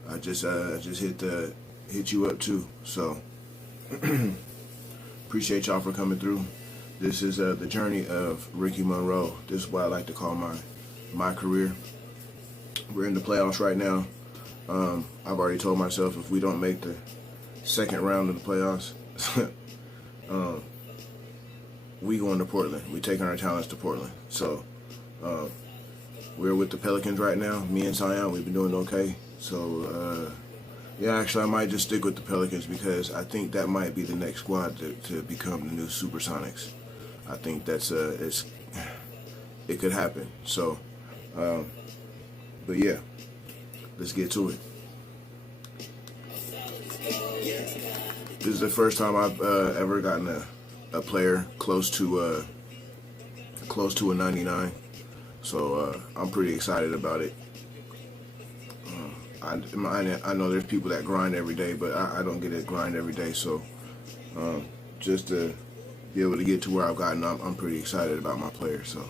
I just hit you up too. So appreciate y'all for coming through. This is the journey of Ricky Monroe. This is what I like to call my career. We're in the playoffs right now. I've already told myself if we don't make the second round of the playoffs, we going to Portland. We taking our talents to Portland. So we're with the Pelicans right now. Me and Zion, we've been doing okay. So yeah, actually, I might just stick with the Pelicans because I think that might be the next squad to become the new Supersonics. I think that's it could happen. So, but yeah, let's get to it. This is the first time I've ever gotten a player close to a 99. So I'm pretty excited about it. I know there's people that grind every day, but I don't get to grind every day. So just to be able to get to where I've gotten, I'm pretty excited about my players. So.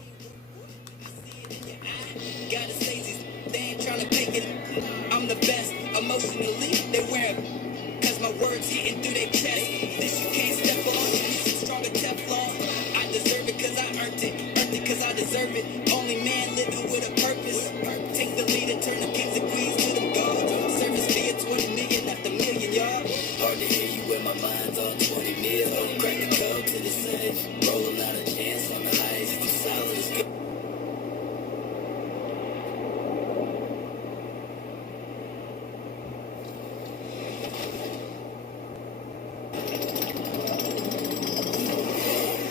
I'm the best emotionally. They wear it cause my words hitting through their chest. This you can't step on. This is stronger Teflon. I deserve it cause I earned it cause I deserve it. Only man living with a purpose. Take the lead and turn the kings and queens to them gods. Service fee at 20 million, not the million, y'all. Hard to hear you when my mind's on 20 mil. Crack the code to the sun. Rolling out a chance on the highs. If you solid as good.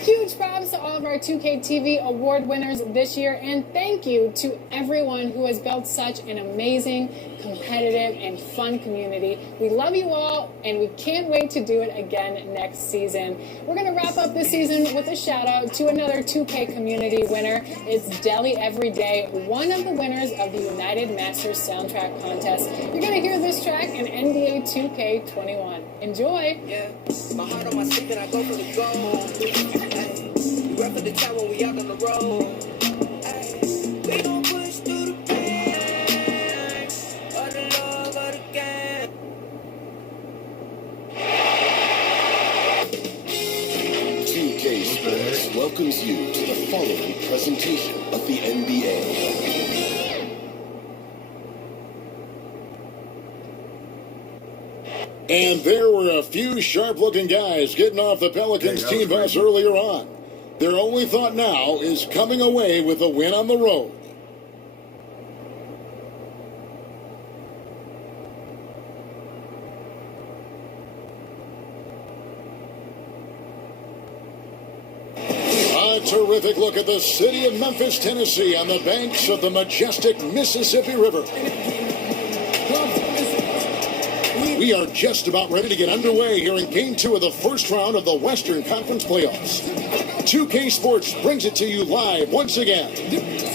Huge props to all of our 2K TV award winners this year, and thank you to everyone who has built such an amazing, competitive, and fun community. We love you all, and we can't wait to do it again next season. We're going to wrap up this season with a shout out to another 2K community winner. It's Deli Everyday, one of the winners of the United Masters soundtrack contest. You're going to hear this track in NBA 2K21. Enjoy! Yeah, my heart on my sleeve and I go for the goal. We rep at the time when we out on the road. We gon' push through the pain, or the love of the game. 2K Sports welcomes you to the following presentation of the NBA. And there were a few sharp-looking guys getting off the Pelicans team bus earlier on. Their only thought now is coming away with a win on the road. A terrific look at the city of Memphis, Tennessee, on the banks of the majestic Mississippi River. We are just about ready to get underway here in Game 2 of the first round of the Western Conference Playoffs. 2K Sports brings it to you live once again,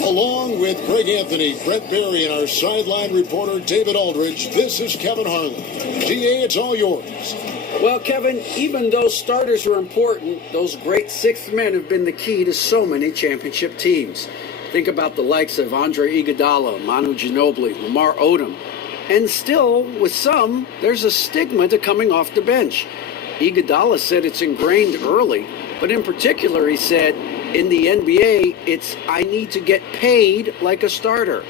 along with Greg Anthony, Brett Berry, and our sideline reporter David Aldridge. This is Kevin Harlan. DA, it's all yours. Well, Kevin, even though starters are important, those great sixth men have been the key to so many championship teams. Think about the likes of Andre Iguodala, Manu Ginobili, Lamar Odom. And still, with some, there's a stigma to coming off the bench. Iguodala said it's ingrained early, but in particular, he said, in the NBA, it's I need to get paid like a starter.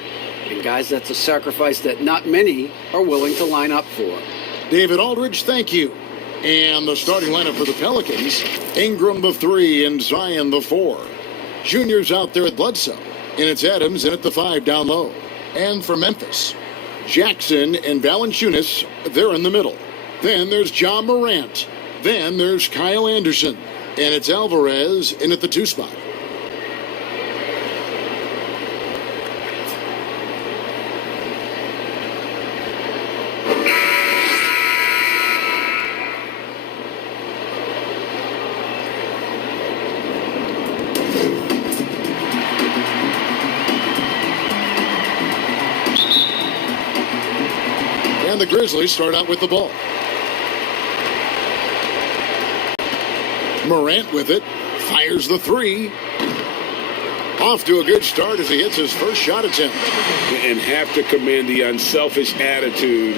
And guys, that's a sacrifice that not many are willing to line up for. David Aldridge, thank you. And the starting lineup for the Pelicans, Ingram the 3 and Zion the 4. Junior's out there at Bledsoe, and it's Adams in at the 5 down low. And for Memphis, Jackson and Valanciunas, they're in the middle. Then there's John Morant. Then there's Kyle Anderson. And it's Alvarez in at the 2 spot. the Grizzlies start out with the ball. Morant with it. Fires the three. Off to a good start as he hits his first shot attempt. And have to commend the unselfish attitude.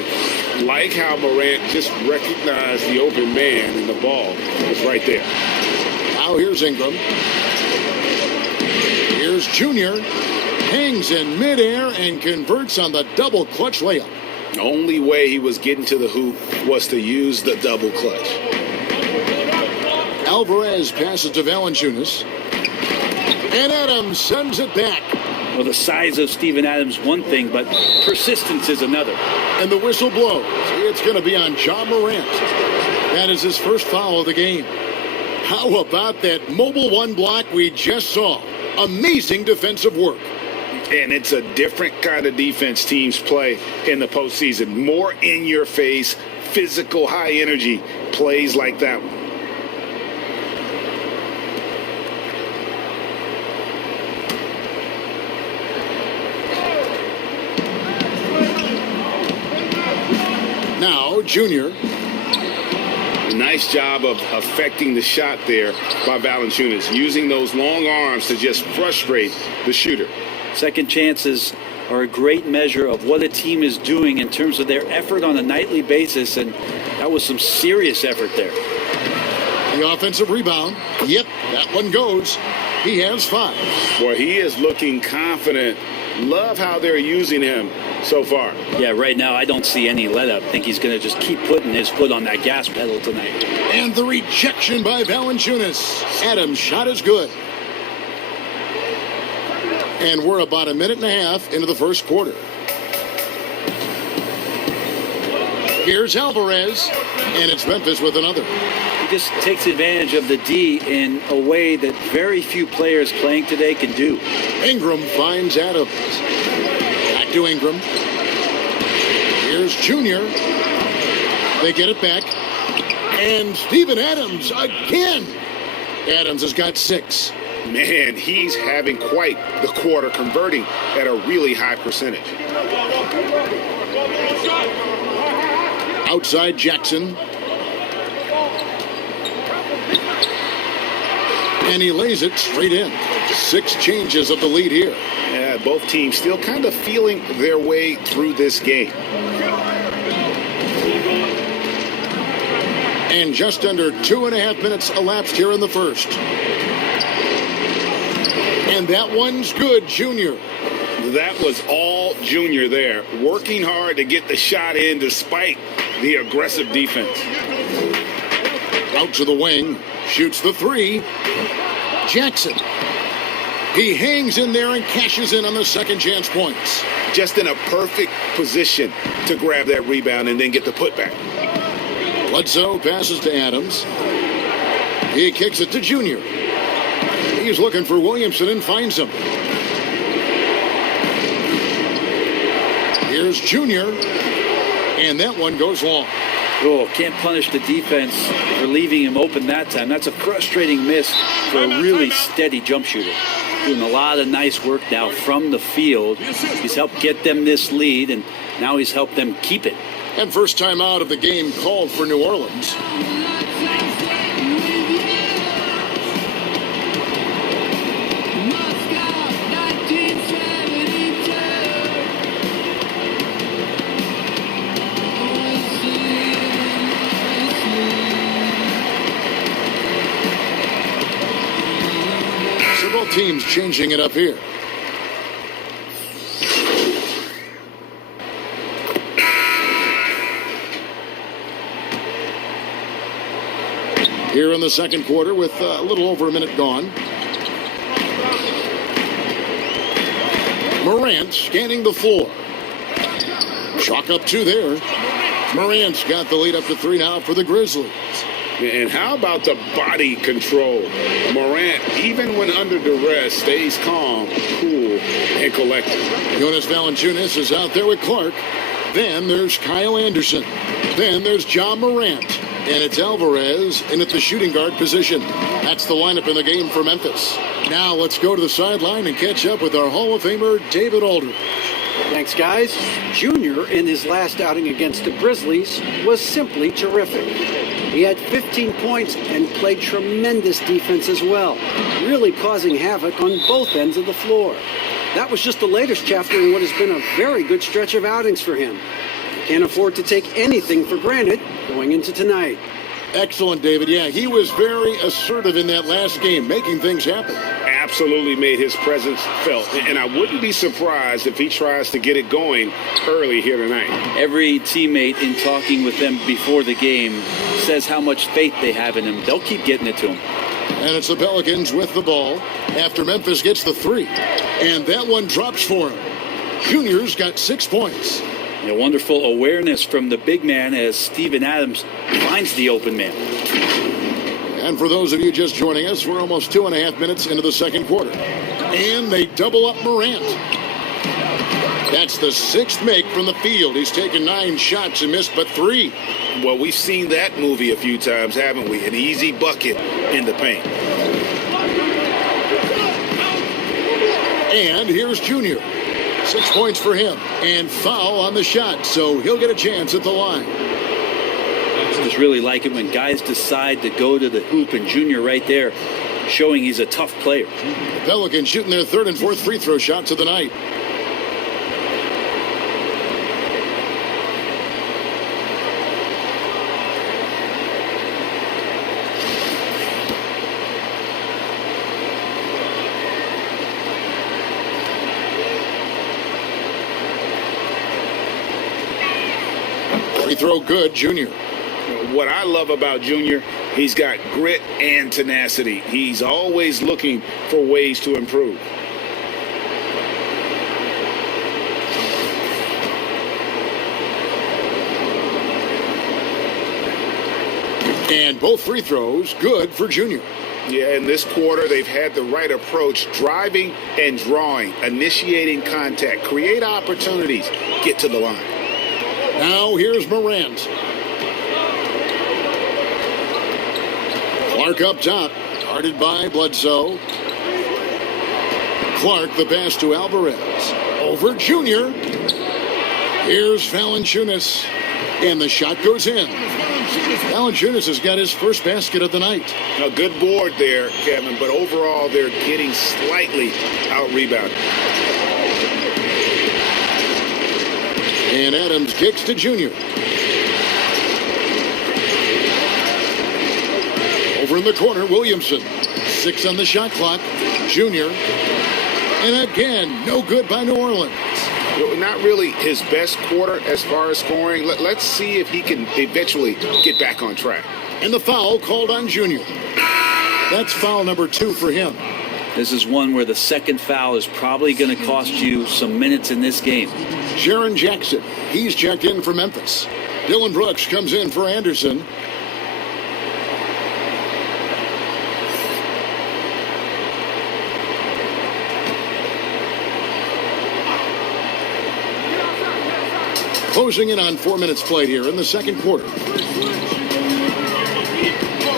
Like how Morant just recognized the open man and the ball was right there. Now here's Ingram. Here's Junior. Hangs in midair and converts on the double clutch layup. The only way he was getting to the hoop was to use the double clutch. Alvarez passes to Valanciunas. And Adams sends it back. Well, the size of Steven Adams, one thing, but persistence is another. And the whistle blows. It's going to be on Ja Morant. That is his first foul of the game. How about that mobile one block we just saw? Amazing defensive work. And it's a different kind of defense teams play in the postseason. More in your face, physical, high energy plays like that one. Now, Junior. Nice job of affecting the shot there by Valanciunas, using those long arms to just frustrate the shooter. Second chances are a great measure of what a team is doing in terms of their effort on a nightly basis, and that was some serious effort there. The offensive rebound. Yep, that one goes. He has 5. Boy, he is looking confident. Love how they're using him so far. Yeah, right now I don't see any let up. I think he's going to just keep putting his foot on that gas pedal tonight. And the rejection by Valanciunas. Adams' shot is good. And we're about a minute and a half into the first quarter. Here's Alvarez, and it's Memphis with another. He just takes advantage of the D in a way that very few players playing today can do. Ingram finds Adams. Back to Ingram. Here's Junior. They get it back. And Steven Adams again. Adams has got 6. Man, he's having quite the quarter, converting at a really high percentage. Outside Jackson. And he lays it straight in. 6 changes of the lead here. Yeah, both teams still kind of feeling their way through this game. And just under 2.5 minutes elapsed here in the first. And that one's good, Junior. That was all Junior there, working hard to get the shot in despite the aggressive defense. Out to the wing, shoots the 3. Jackson. He hangs in there and cashes in on the second chance points. Just in a perfect position to grab that rebound and then get the putback. Bledsoe passes to Adams. He kicks it to Junior. He's looking for Williamson and finds him. Here's Junior. And that one goes long. Oh, can't punish the defense for leaving him open that time. That's a frustrating miss for a really steady jump shooter. Doing a lot of nice work now from the field. He's helped get them this lead, and now he's helped them keep it. And first time out of the game called for New Orleans. Several teams changing it up here. Here in the second quarter with a little over a minute gone. Morant scanning the floor. Chalk up 2 there. Morant's got the lead up to 3 now for the Grizzlies. And how about the body control? Morant, even when under duress, stays calm, cool, and collected. Jonas Valanciunas is out there with Clark. Then there's Kyle Anderson. Then there's Ja Morant. And it's Alvarez in at the shooting guard position. That's the lineup in the game for Memphis. Now let's go to the sideline and catch up with our Hall of Famer, David Aldridge. Thanks, guys. Junior, in his last outing against the Grizzlies, was simply terrific. He had 15 points and played tremendous defense as well, really causing havoc on both ends of the floor. That was just the latest chapter in what has been a very good stretch of outings for him. Can't afford to take anything for granted going into tonight. Excellent, David. Yeah, he was very assertive in that last game, making things happen. Absolutely made his presence felt. And I wouldn't be surprised if he tries to get it going early here tonight. Every teammate in talking with them before the game says how much faith they have in him. They'll keep getting it to him. And it's the Pelicans with the ball after Memphis gets the three. And that one drops for him. Junior's got 6 points. A wonderful awareness from the big man as Steven Adams finds the open man. And for those of you just joining us, we're almost 2.5 minutes into the second quarter. And they double up Morant. That's the 6th make from the field. He's taken 9 shots and missed but 3. Well, we've seen that movie a few times, haven't we? An easy bucket in the paint. And here's Junior. 6 points for him. And foul on the shot, so he'll get a chance at the line. I just really like it when guys decide to go to the hoop, and Junior right there showing he's a tough player. The Pelicans shooting their 3rd and 4th free throw shots of the night. Free throw good, Junior. What I love about Junior, he's got grit and tenacity. He's always looking for ways to improve. And both free throws good for Junior. Yeah, in this quarter, they've had the right approach, driving and drawing, initiating contact, create opportunities, get to the line. Now here's Morant. Clark up top, guarded by Bledsoe. Clark, the pass to Alvarez. Over Junior. Here's Valanciunas. And the shot goes in. Valanciunas has got his first basket of the night. A good board there, Kevin, but overall they're getting slightly out-rebounded. And Adams kicks to Junior. Over in the corner, Williamson. 6 on the shot clock. Junior. And again, no good by New Orleans. Not really his best quarter as far as scoring. Let's see if he can eventually get back on track. And the foul called on Junior. That's foul number 2 for him. This is one where the second foul is probably going to cost you some minutes in this game. Jaren Jackson, he's checked in for Memphis. Dylan Brooks comes in for Anderson. Closing in on 4 minutes played here in the second quarter.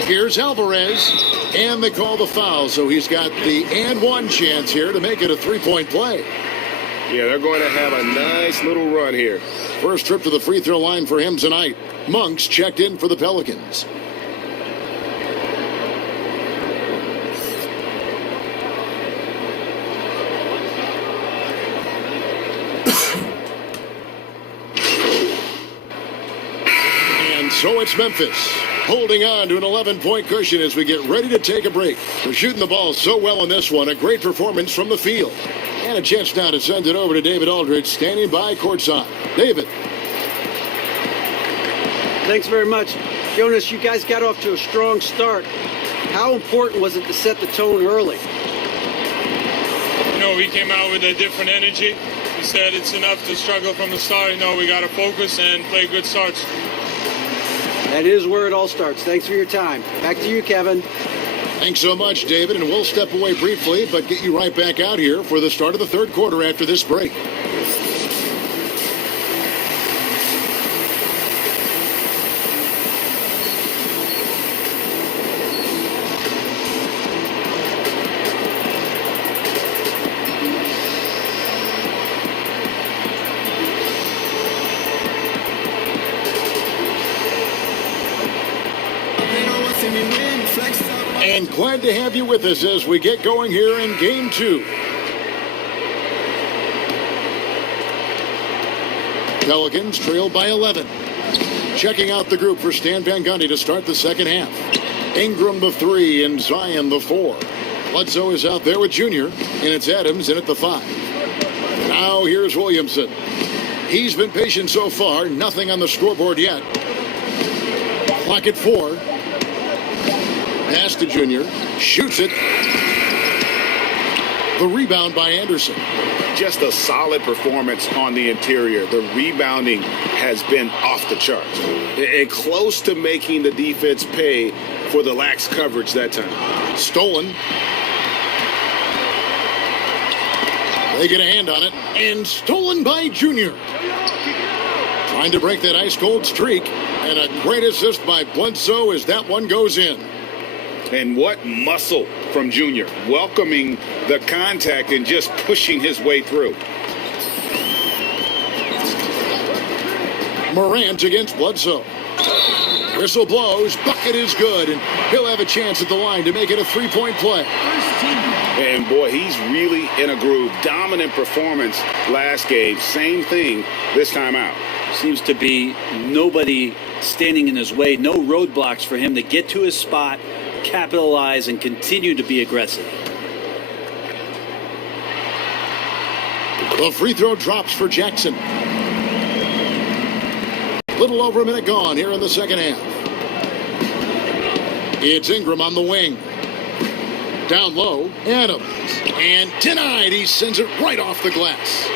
Here's Alvarez, and they call the foul, so he's got the and one chance here to make it a 3-point play. Yeah, they're going to have a nice little run here. First trip to the free throw line for him tonight. Monks checked in for the Pelicans. So it's Memphis holding on to an 11-point cushion as we get ready to take a break. They're shooting the ball so well in this one. A great performance from the field. And a chance now to send it over to David Aldridge, standing by courtside. David. Thanks very much. Jonas, you guys got off to a strong start. How important was it to set the tone early? You know, we came out with a different energy. We said it's enough to struggle from the start. You know, we got to focus and play good starts. That is where it all starts. Thanks for your time. Back to you, Kevin. Thanks so much, David. And we'll step away briefly, but get you right back out here for the start of the third quarter after this break. And glad to have you with us as we get going here in Game 2. Pelicans trail by 11. Checking out the group for Stan Van Gundy to start the second half. Ingram the 3 and Zion the 4. Bledsoe is out there with Junior, and it's Adams in at the 5. Now here's Williamson. He's been patient so far, nothing on the scoreboard yet. Clock at 4. Pass to Junior, shoots it. The rebound by Anderson. Just a solid performance on the interior. The rebounding has been off the charts. And close to making the defense pay for the lax coverage that time. Stolen. They get a hand on it, and stolen by Junior. Trying to break that ice-cold streak, and a great assist by Bledsoe as that one goes in. And what muscle from Junior, welcoming the contact and just pushing his way through. Morant against Bledsoe. Whistle blows, bucket is good, and he'll have a chance at the line to make it a three-point play. And boy, he's really in a groove. Dominant performance last game. Same thing this time out. Seems to be nobody standing in his way. No roadblocks for him to get to his spot, capitalize, and continue to be aggressive. The free throw drops for Jackson. Little over a minute gone here in the second half. It's Ingram on the wing. Down low, Adams. And denied. He sends it right off the glass.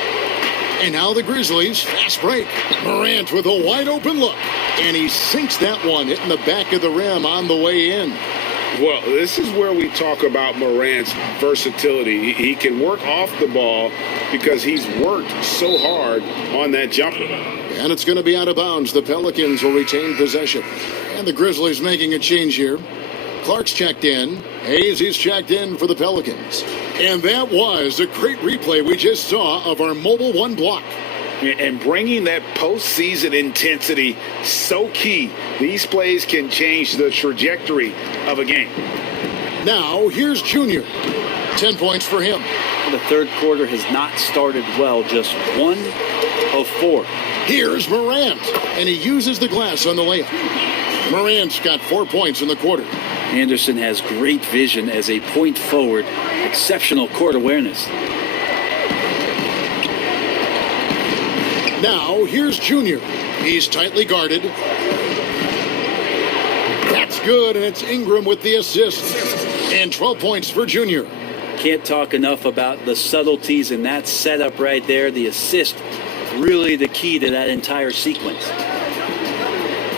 And now the Grizzlies, fast break. Morant with a wide open look. And he sinks that one, hitting the back of the rim on the way in. Well, this is where we talk about Morant's versatility. He can work off the ball because he's worked so hard on that jumper. And it's going to be out of bounds. The Pelicans will retain possession. And the Grizzlies making a change here. Clark's checked in. Hayes, he's checked in for the Pelicans. And that was a great replay we just saw of our Mobile One block. And bringing that postseason intensity, so key. These plays can change the trajectory of a game. Now, here's Junior. 10 points for him. The third quarter has not started well, just 1 of 4. Here's Morant, and he uses the glass on the layup. Morant's got 4 points in the quarter. Anderson has great vision as a point forward, exceptional court awareness. Now, here's Junior. He's tightly guarded. That's good, and it's Ingram with the assist. And 12 points for Junior. Can't talk enough about the subtleties in that setup right there. The assist, really the key to that entire sequence.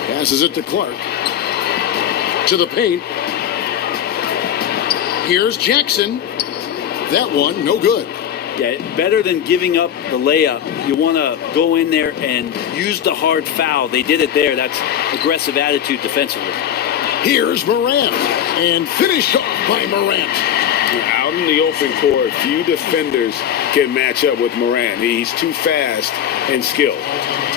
Passes it to Clark. To the paint. Here's Jackson. That one, no good. Yeah, better than giving up the layup. You want to go in there and use the hard foul. They did it there. That's aggressive attitude defensively. Here's Morant. And finished off by Morant. Out in the open court, few defenders can match up with Morant. He's too fast and skilled.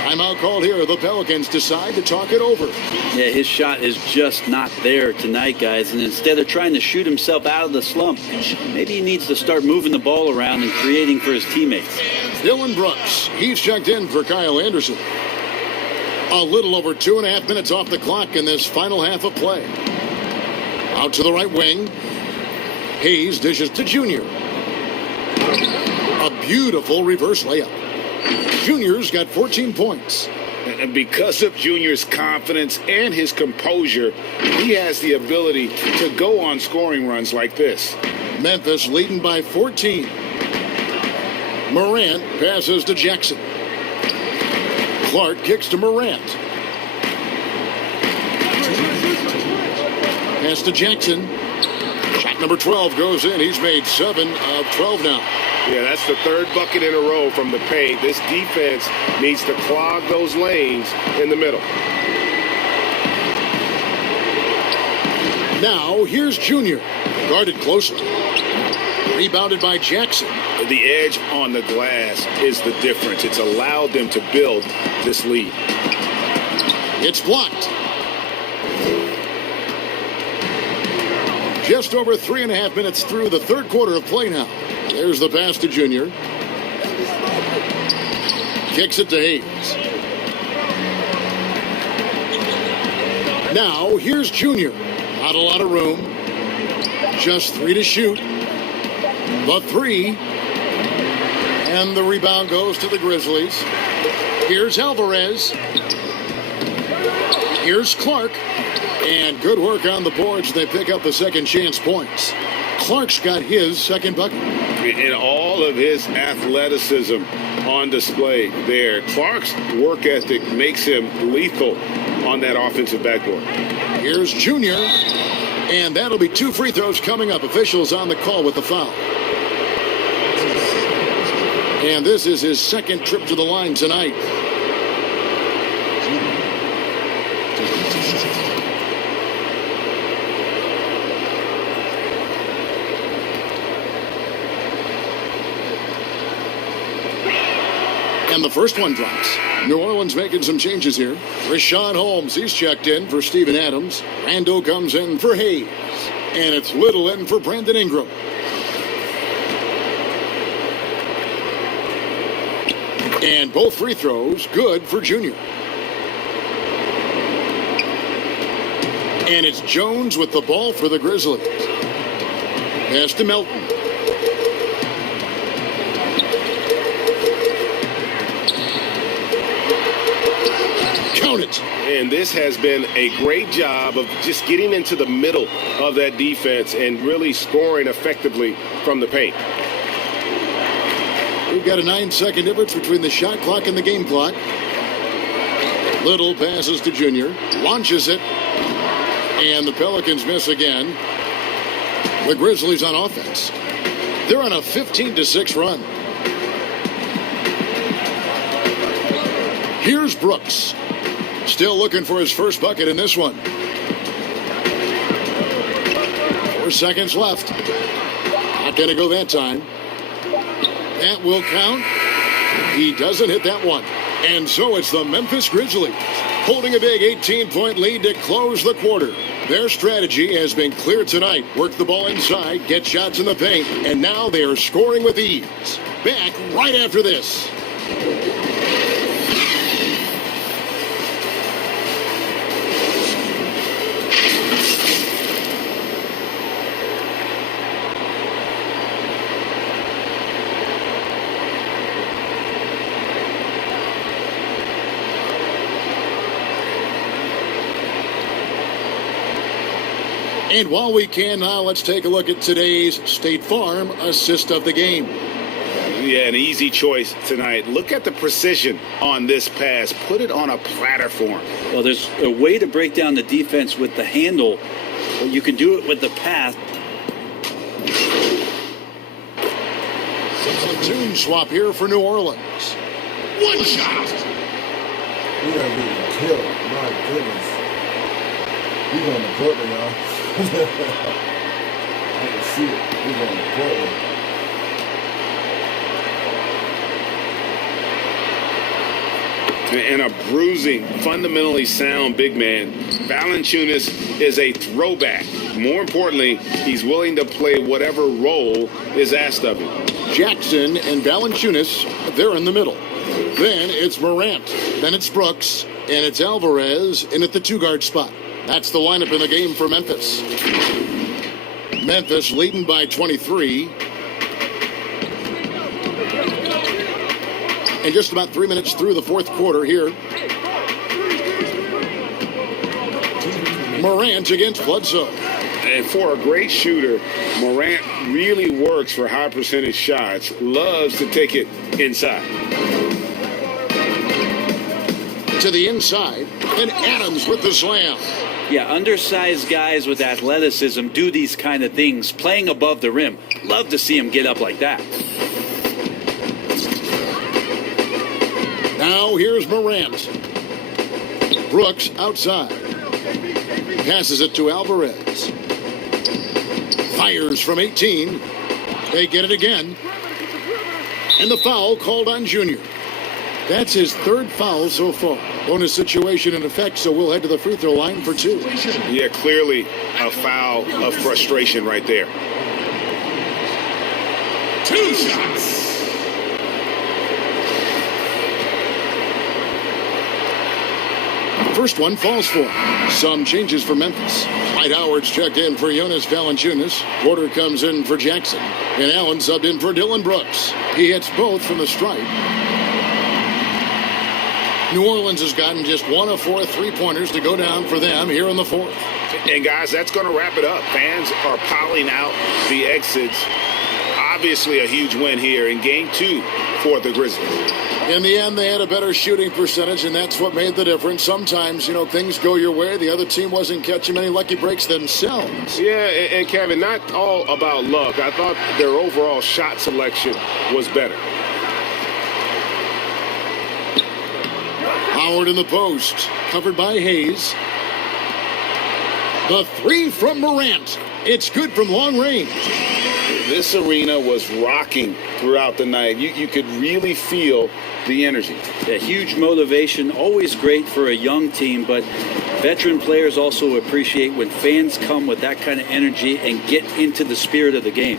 Timeout called here. The Pelicans decide to talk it over. Yeah, his shot is just not there tonight, guys. And instead of trying to shoot himself out of the slump, maybe he needs to start moving the ball around and creating for his teammates. Dylan Brooks, he's checked in for Kyle Anderson. A little over 2.5 minutes off the clock in this final half of play. Out to the right wing. Hayes dishes to Junior. A beautiful reverse layup. Junior's got 14 points. And because of Junior's confidence and his composure, he has the ability to go on scoring runs like this. Memphis leading by 14. Morant passes to Jackson. Clark kicks to Morant. Pass to Jackson. Shot number 12 goes in. He's made 7 of 12 now. Yeah, that's the third bucket in a row from the paint. This defense needs to clog those lanes in the middle. Now, here's Junior. Guarded closely. Rebounded by Jackson. The edge on the glass is the difference. It's allowed them to build this lead. It's blocked. Just over 3.5 minutes through the third quarter of play now. There's the pass to Junior. Kicks it to Hayes. Now, here's Junior. Not a lot of room. Just 3 to shoot. The 3. And the rebound goes to the Grizzlies. Here's Alvarez. Here's Clark. And good work on the boards. They pick up the second chance points. Clark's got his second bucket. And all of his athleticism on display there. Clark's work ethic makes him lethal on that offensive backboard. Here's Junior. And that'll be 2 free throws coming up. Officials on the call with the foul. And this is his second trip to the line tonight. And the first one drops. New Orleans making some changes here. Rashawn Holmes, he's checked in for Steven Adams. Rando comes in for Hayes. And it's Little in for Brandon Ingram. And both free throws good for Junior. And it's Jones with the ball for the Grizzlies. Pass to Melton. Count it. And this has been a great job of just getting into the middle of that defense and really scoring effectively from the paint. We've got a 9-second difference between the shot clock and the game clock. Little passes to Junior. Launches it. And the Pelicans miss again. The Grizzlies on offense. They're on a 15-6 run. Here's Brooks. Still looking for his first bucket in this one. 4 seconds left. Not going to go that time. That will count. He doesn't hit that one. And so it's the Memphis Grizzlies holding a big 18-point lead to close the quarter. Their strategy has been clear tonight. Work the ball inside, get shots in the paint, and now they are scoring with ease. Back right after this. And while we can now, let's take a look at today's State Farm assist of the game. Yeah, an easy choice tonight. Look at the precision on this pass. Put it on a platter form. Well, there's a way to break down the defense with the handle, but you can do it with the pass. Platoon swap here for New Orleans. One shot. We are being killed. My goodness. We're going to Portland, y'all. I can see it. We're going to Portland. And a bruising, fundamentally sound big man. Valanciunas is a throwback. More importantly, he's willing to play whatever role is asked of him. Jackson and Valanciunas, they're in the middle. Then it's Morant. Then it's Brooks. And it's Alvarez in at the 2-guard spot. That's the lineup in the game for Memphis. Memphis leading by 23. And just about 3 minutes through the fourth quarter here. Morant against Bledsoe. And for a great shooter, Morant really works for high percentage shots. Loves to take it inside. To the inside. And Adams with the slam. Yeah, undersized guys with athleticism do these kind of things, playing above the rim. Love to see him get up like that. Now here's Morant. Brooks outside. Passes it to Alvarez. Fires from 18. They get it again. And the foul called on Junior. That's his third foul so far. Bonus situation in effect, so we'll head to the free throw line for 2. Yeah, clearly a foul of frustration right there. 2 shots. First one falls for him. Some changes for Memphis. Dwight Howard's checked in for Jonas Valanciunas. Porter comes in for Jackson. And Allen subbed in for Dylan Brooks. He hits both from the stripe. New Orleans has gotten just 1 of 4 3-pointers to go down for them here in the fourth. And guys, that's going to wrap it up. Fans are piling out the exits. Obviously a huge win here in Game 2 for the Grizzlies. In the end, they had a better shooting percentage, and that's what made the difference. Sometimes, things go your way. The other team wasn't catching many lucky breaks themselves. Yeah, and Kevin, not all about luck. I thought their overall shot selection was better. Howard in the post, covered by Hayes. The 3 from Morant. It's good from long range. This arena was rocking throughout the night. You could really feel the energy. A huge motivation, always great for a young team, but veteran players also appreciate when fans come with that kind of energy and get into the spirit of the game.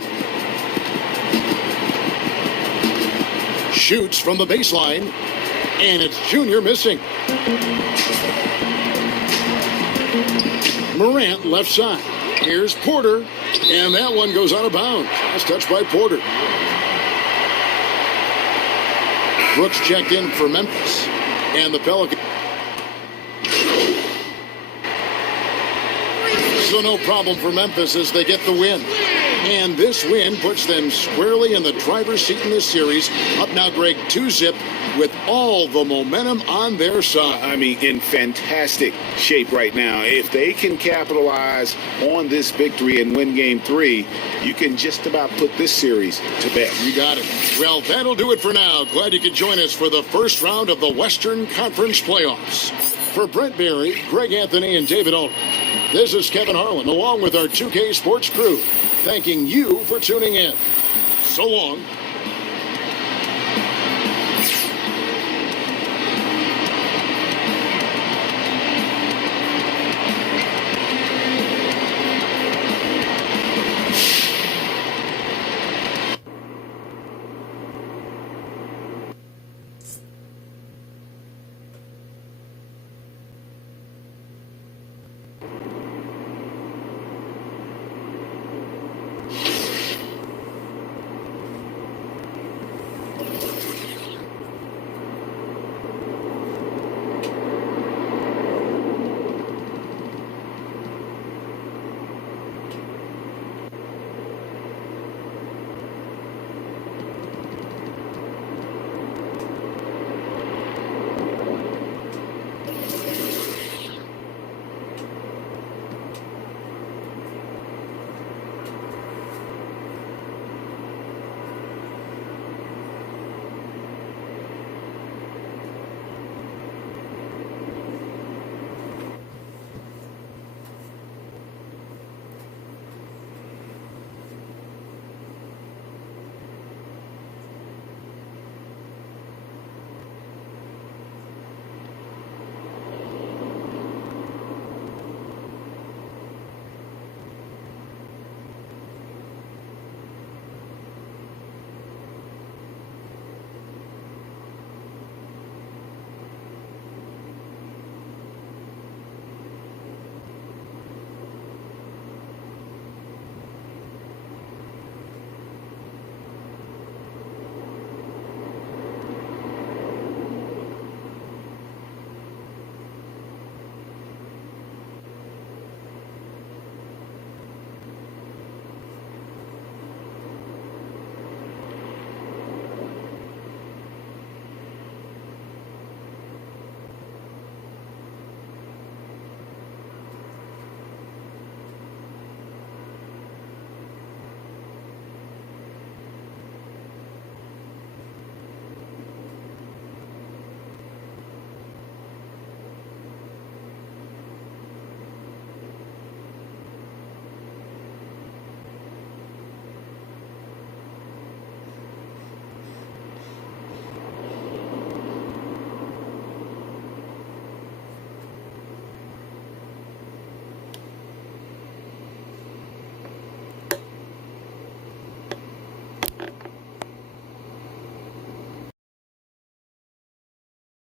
Shoots from the baseline, and it's Junior missing. Morant left side. Here's Porter, and that one goes out of bounds. Last touch by Porter. Brooks checked in for Memphis, and the Pelicans. So no problem for Memphis as they get the win. And this win puts them squarely in the driver's seat in this series. Up now, Greg, 2-zip with all the momentum on their side. I mean, in fantastic shape right now. If they can capitalize on this victory and win Game 3, you can just about put this series to bed. You got it. Well, that'll do it for now. Glad you could join us for the first round of the Western Conference playoffs. For Brent Berry, Greg Anthony, and David Ulrich, this is Kevin Harlan, along with our 2K Sports crew, thanking you for tuning in. So long,